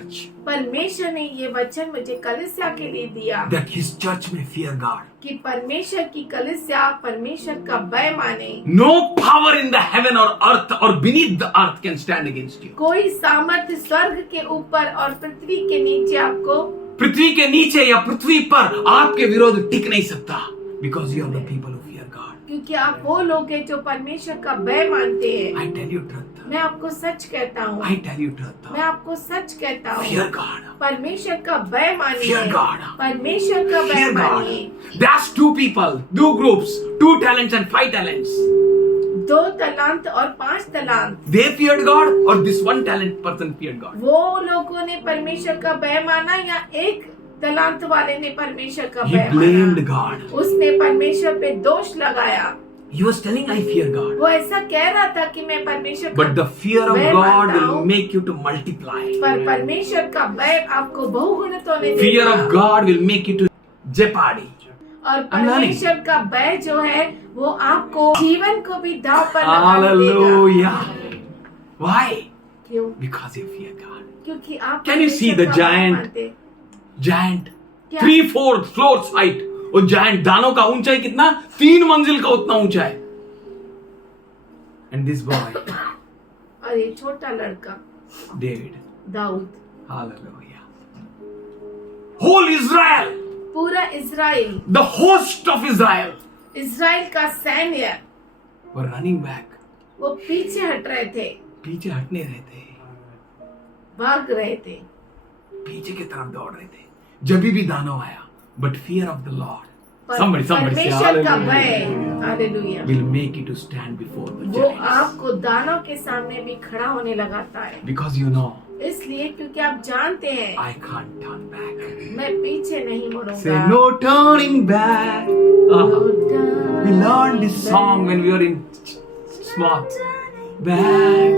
परमेश्वर ने ये वचन मुझे कलीसिया के लिए दिया that His church may fear God. कि परमेश्वर की कलीसिया परमेश्वर का भय माने। No power in the heaven or earth or beneath the earth can stand against you. कोई सामर्थ्य स्वर्ग के ऊपर और पृथ्वी के नीचे आपको, पृथ्वी के नीचे या पृथ्वी पर आपके विरोध टिक नहीं सकता, because you are the people who fear God. क्योंकि आप वो लोग हैं जो परमेश्वर का भय मानते हैं। I tell you truth. मैं आपको सच कहता हूँ। I tell you truth. मैं आपको सच कहता हूँ। Fear God. परमेश्वर का भय मानिए। Fear God. परमेश्वर का भय Fear God. मानिए। There's 2 people, 2 groups, 2 talents and 5 talents. 2 तलांत और 5 तलांत। They feared God or this 1 talent person feared God? वो लोगों ने परमेश्वर का भय माना या एक तलांत वाले ने परमेश्वर का He भय blamed माना? God. उसने परमेश्वर पे दोष लगाया। He was telling, I fear God. वो ऐसा कह रहा था कि मैं परमेश्वर But the fear of भय God मानता will हूँ, make you to multiply. पर परमेश्वर का भय आपको बहुगुणित होने Fear देगा। of God will make you to jeopardy. और परमेश्वर का भय जो है वो आपको जीवन को भी दांव पर लगा देगा। Hallelujah. Why? क्यों? Because you fear God. क्योंकि आप Can you see the परमेश्वर का भय giant? मानते। Giant. क्या? 3-4 floors height. और giant दानों का ऊंचाई कितना? 3 मंजिल का उतना ऊंचा है. And this boy, और ये छोटा लड़का David. दाऊद, Hallelujah. Whole Israel, पूरा Israel, the host of Israel, Israel का सैन्य were running back. वो पीछे हट रहे थे, पीछे हटने रहे थे, भाग रहे थे। पीछे की तरफ दौड़ रहे थे. जब भी दानव आया, but fear of the Lord. पर Somebody say परमेश्वर का hallelujah. भय, hallelujah, Will make you to stand before the वो giants. आपको दानव के सामने भी खड़ा होने लगाता है। Because you know, इसलिए क्योंकि आप जानते हैं I can't turn back. मैं पीछे नहीं Say मुड़ूंगा। no turning back. We learned this song when we were in small. Back.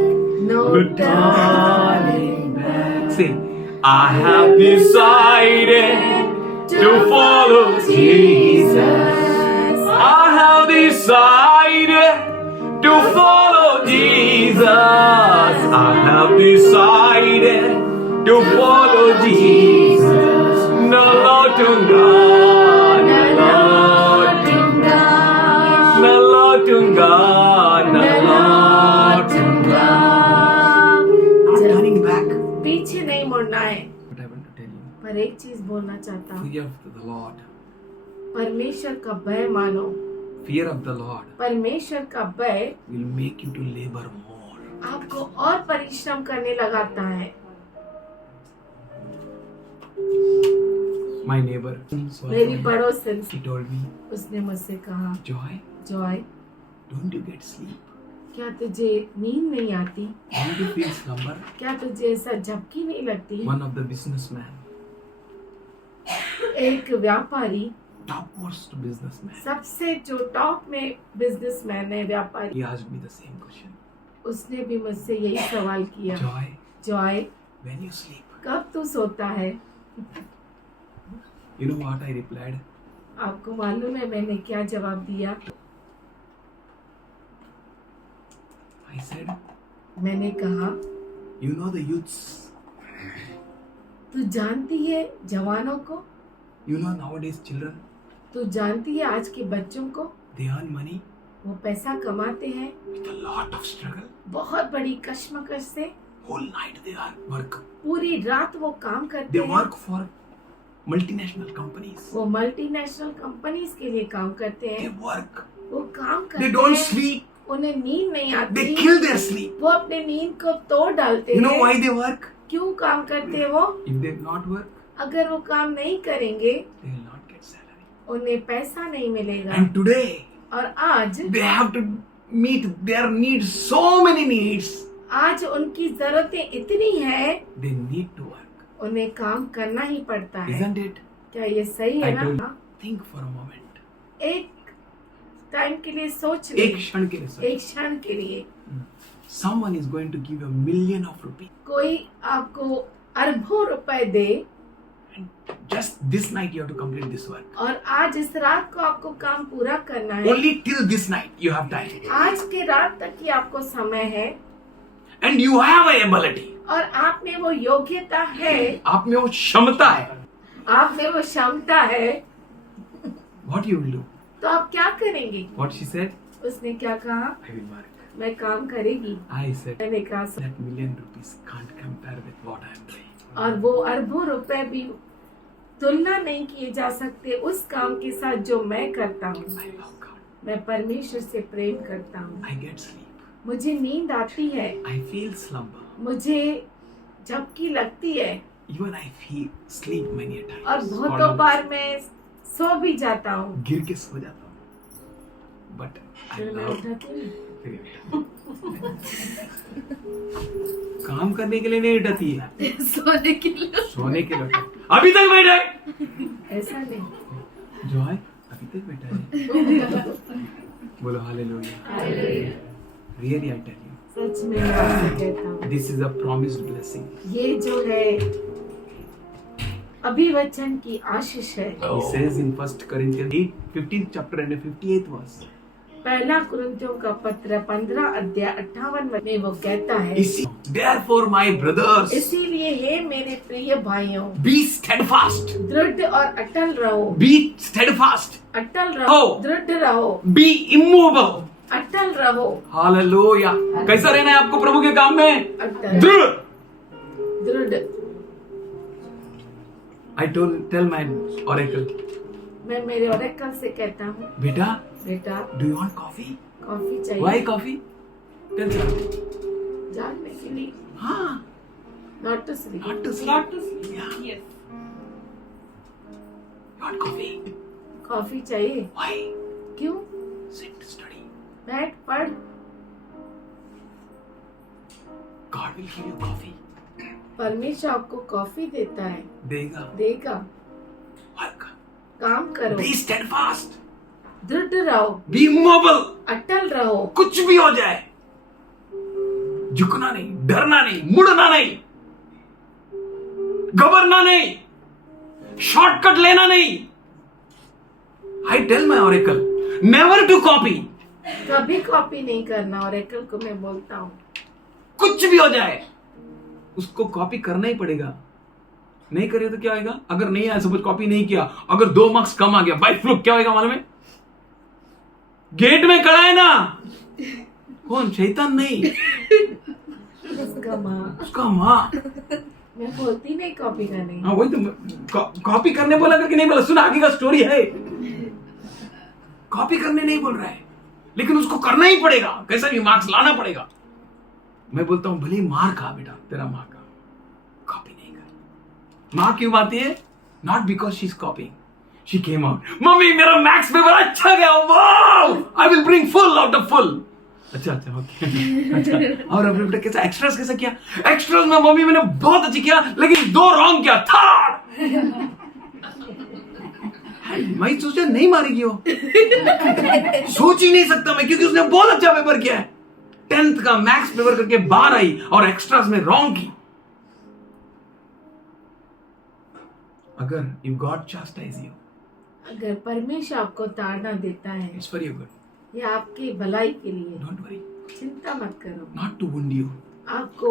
No turning back. Say, I have decided to follow Jesus. I have decided to follow Jesus. I have decided to follow Jesus. No Lord God, no Lord God, no Lord God, no Lord God. Not turning back. पीछे नहीं मुड़ना है। But I want to tell you, पर एक चीज बोलना चाहता हूँ, fear of the Lord, परमेश्वर का भय मानो। fear of the Lord परमेश्वर का भय will make you to labor more. आपको और परिश्रम करने लगाता है। My neighbor, मेरी पड़ोसन, she told me, उसने मुझसे कहा, Joy, Joy, don't you get sleep? क्या तुझे नींद नहीं आती? Don't you feel slumber? क्या तुझे ऐसा झपकी नहीं लगती? One of the businessmen, एक व्यापारी, topmost businessman, सबसे जो टॉप में बिजनेसमैन है, व्यापारी, he asked me the same question. उसने भी मुझसे यही सवाल किया, Joy, Joy, when you sleep, कब तू सोता है? you know what I replied? आपको मालूम है मैंने क्या जवाब दिया? I said, मैंने कहा, you know the youths, तू जानती है जवानों को, you know nowadays children, तू जानती है आज के बच्चों को, they earn money वो पैसा कमाते हैं with a lot of struggle. बहुत बड़ी कश्मकश से, Whole night they are work. पूरी रात वो काम करते They हैं। work for multinational companies. वो मल्टीनेशनल कंपनीज के लिए काम करते They हैं, work. वो काम करते They don't हैं, sleep. उन्हें नींद नहीं They आती, kill their sleep. वो अपने नींद को तोड़ डालते You know हैं। why they work? क्यों काम करते हैं वो? If they not work, अगर वो काम नहीं करेंगे they will not get salary. उन्हें पैसा नहीं मिलेगा। And today और आज they have to meet their needs, so many needs. आज उनकी जरूरतें इतनी है, They need to work. उन्हें काम करना ही पड़ता है। Isn't it? क्या ये सही है I told ना? you, think for a moment. एक टाइम के लिए सोच ले, एक क्षण के लिए सोचो. एक क्षण के लिए someone is going to give you $1,000,000 rupees. कोई आपको अरबों रुपए दे And just this night you have to complete this work. और आज इस रात को आपको काम पूरा करना है। Only till this night you have time. आज के रात तक ही आपको समय है And you have a ability. और आप में वो योग्यता है, आप में वो क्षमता है. आप में वो क्षमता है, What you will do? तो आप क्या करेंगे? What she said? उसने क्या कहा? I will work. मैं काम करेगी। I said मैंने कहा that $1,000,000 can't compare with what I am doing. और वो अरबों रुपए भी तुलना नहीं किए जा सकते उस काम के साथ जो मैं करता हूँ। I love God. मैं परमेश्वर से प्रेम करता हूँ। I get sleep. मुझे नींद आती है, I feel slumber. मुझे झपकी लगती है Even I feel sleep many a times. और बहुतों बार मैं सो भी जाता हूँ। गिर के सो जाता हूँ. But I फिर मैं love. उठाती हूँ। काम करने के लिए नहीं उठाती है, सोने के लिए। सोने के लिए. अभी तक बैठा है. ऐसा नहीं। जो है अभी तक बैठा है. बोलो hallelujah. Really I tell you, सच में मैं आपसे कहता हूँ, this is a promised blessing. ये जो है अभिवचन की आशीष है। He says in 1 Corinthians 15th chapter and 58th verse. पहला कुरिन्थियों का पत्र 15 अध्याय 58 में वो कहता है, Therefore my brothers, इसीलिए हे मेरे प्रिय भाइयों, be steadfast. दृढ़ और अटल रहो। Be steadfast. अटल रहो, Oh. दृढ़ रहो, Be immovable. अटल रहो। हालेलुया. कैसा रहना है आपको प्रभु के काम में? अटल, दृढ़. दृढ़। I tell my oracle, मैं मेरे ओरेकल से कहता हूँ, बेटा, बेटा do you want coffee? Coffee चाहिए। Why coffee? Tell me. जागने के लिए, हाँ. not to sleep। Not to sleep. Not to sleep. Yeah. Yes. You want coffee? Coffee चाहिए। Why? क्यों? Sit, study. बैठ पढ़। God will give you coffee. परमेश्वर आपको कॉफी देता है, देगा. देगा। Work. काम करो, Be steadfast. दृढ़ रहो, Be immovable. अटल रहो। कुछ भी हो जाए, झुकना नहीं, डरना नहीं, मुड़ना नहीं, घबरना नहीं, शॉर्टकट लेना नहीं. I tell my oracle, never to copy. कभी कॉपी नहीं करना। ओरेकल को मैं बोलता हूँ, कुछ भी हो जाए, उसको कॉपी करना ही पड़ेगा. नहीं करे तो क्या होगा? अगर नहीं आया, सपोज कॉपी नहीं किया, अगर 2 मार्क्स कम आ गया बाय फ्लूक, क्या होगा मालूम है? गेट में खड़ा है ना, कौन? शैतान नहीं, उसका माँ। उसका माँ. मैं बोलती नहीं कॉपी करने। हाँ वही तो, कॉपी करने बोला करके नहीं बोला. सुना, आगे का स्टोरी है. कॉपी करने नहीं बोल रहा है, लेकिन उसको करना ही पड़ेगा. कैसा भी मार्क्स लाना पड़ेगा. मैं बोलता हूं भले ही मार खा बेटा, तेरा माँ का, कॉपी नहीं कर. माँ क्यों आती है? Not because she is कॉपिंग. She came out, mummy मेरा मैथ्स पेपर अच्छा गया, wow, I will bring full out of full. अच्छा ओके. अच्छा, और अपने बेटा कैसा एक्स्ट्रास कैसा किया? एक्स्ट्रास में मम्मी मैंने बहुत अच्छी किया, लेकिन 2 रॉन्ग किया. थर्ड. मैं सोचा नहीं मारेगी वो. सोच ही नहीं सकता मैं, क्योंकि उसने बहुत अच्छा पेपर किया है. 10th का मैथ्स पेपर करके बाहर आई और एक्स्ट्रास में रॉन्ग की. अगर इफ गॉड चास्टाइज यू, अगर परमेश्वर आपको ताड़ना देता है, इट्स फॉर योर गुड. ये आपकी भलाई के लिए। Don't worry. चिंता मत करो। नॉट टू वुंड यू, आपको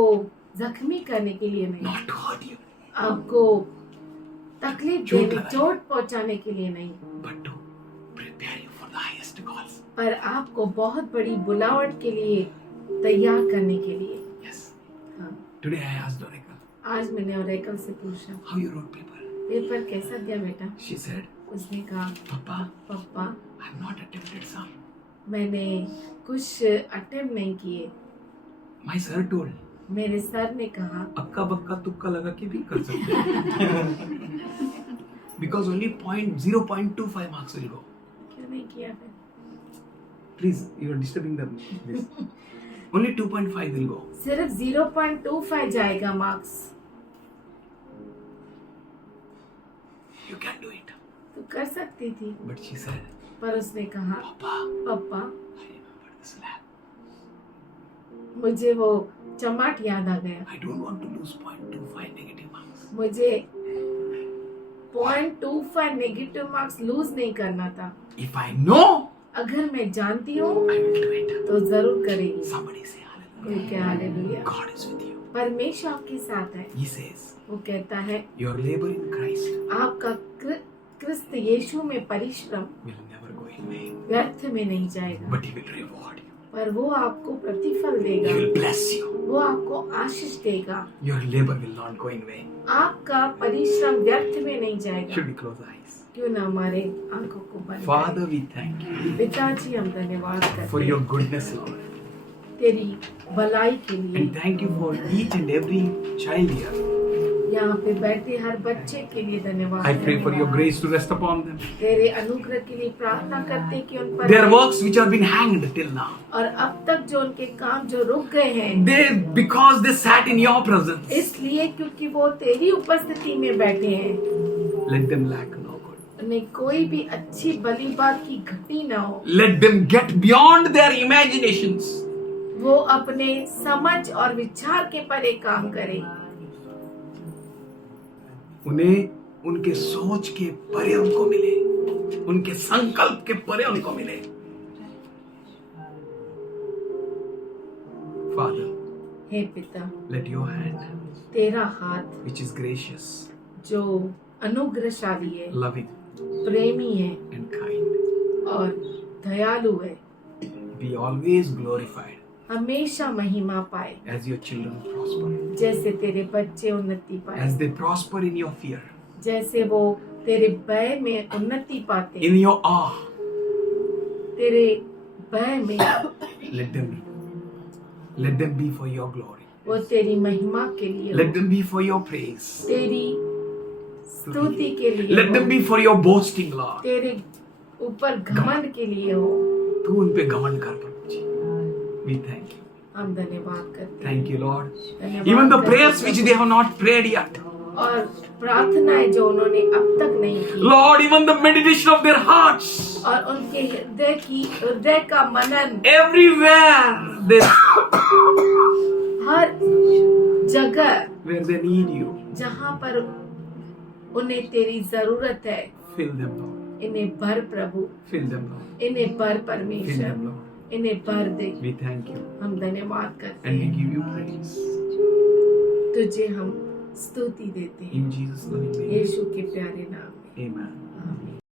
जख्मी करने के लिए नहीं, नॉट टू हर्ट यू, आपको तकलीफ चोट देने, लगाने। चोट पहुंचाने के लिए नहीं, but to prepare you for the highest calls. पर आपको बहुत बड़ी बुलावट के लिए तैयार करने के लिए। यस. हाँ, टुडे आई आस्क्ड ओरेकल, आज मैंने ओरेकल से पूछा, how you wrote paper? Paper कैसा गया बेटा? शी सेड, उसने कहा, पापा, पापा आई एम नॉट अटेम्प्टेड सम. मैंने कुछ अटेम्प्ट नहीं किए। माय सर टोल्ड, मेरे सर ने कहा, अक्का बक्का तुक्का लगा के भी कर सकते हैं. Because only 0.25 marks will go. क्यों नहीं किया फिर? Please, you are disturbing this. Only 2.5 will go. सिर्फ 0.25 जाएगा marks. You can do it. तू कर सकती थी, बट शी सेड, पर उसने कहा, पापा, पापा I remember this lab. मुझे वो चमाट याद आ गया। I don't want to lose 0.25 negative marks. मुझे 0.25 नेगेटिव मार्क्स लूज नहीं करना था। If I know, अगर मैं जानती हूँ I will do it. तो जरूर करेगी। Somebody say hallelujah. कोई क्या hallelujah. God is with you. परमेश्वर आपके साथ है। He says, वो कहता है your labor in Christ आपका क्रिस्त यीशु में परिश्रम will never go in vain, व्यर्थ में नहीं जाएगा, but He will reward you. पर वो आपको प्रतिफल He देगा, will bless you. वो आपको आशीष देगा। Your labor will not go in vain. आपका परिश्रम व्यर्थ में नहीं जाएगा। Should we close our eyes? क्यों ना हमारे आंखों को बंद करें। Father, we thank you पिताजी हम धन्यवाद करते for your हैं goodness, Lord. तेरी भलाई के लिए। And thank you for each and every child here. यहाँ पे बैठे हर बच्चे के लिए धन्यवाद। I pray for your धन्यवाद। grace to rest upon them. तेरे अनुग्रह के लिए प्रार्थना करते कि उन पर Their works which have been hanged till now, और अब तक जो उनके काम जो रुक गए हैं, they because they sat in your presence, इसलिए क्योंकि वो तेरी उपस्थिति में बैठे हैं, let them lack no good. उन्हें कोई भी अच्छी भली बात की घटी ना हो। Let them get beyond their imaginations. वो अपने समझ और विचार के परे काम करे। उन्हें उनके सोच के परे उनको मिले, उनके संकल्प के परे उनको मिले। Father, हे पिता, let your hand, तेरा हाथ which is gracious, जो अनुग्रहशाली है, loving, प्रेमी है and kind, और दयालु है, be always glorified हमेशा महिमा पाए। as your children prosper, जैसे तेरे बच्चे उन्नति पाए, as they prosper in your fear, जैसे वो तेरे भय में उन्नति पाते, in your awe. तेरे भय में Let them be for your glory. वो तेरी महिमा के लिए Let हो, them be for your praise. तेरी स्तुति के लिए Let them हो, be for your boasting, Lord. तेरे ऊपर घमंड के लिए हो। तू उन पे घमंड कर प्रभु जी. We thank you. हम धन्यवाद करते हैं। Thank you, Lord. धन्यवाद Even the करते prayers हैं। which they have not prayed yet. और प्रार्थनाएं जो उन्होंने अब तक नहीं की, Lord, even the meditation of their hearts. और उनके हृदय का मनन Everywhere they, हर जगह where they need you. जहाँ पर उन्हें तेरी जरूरत है, Fill them, Lord. इन्हें भर प्रभु, Fill them, Lord. इन्हें भर Fill परमेश्वर, them, Lord. इन्हें भर दे। We thank you. हम धन्यवाद करते And we हैं, give you praise. तुझे हम स्तुति देते हैं In Jesus' name. यीशु के प्यारे नाम में। Amen. आमीन।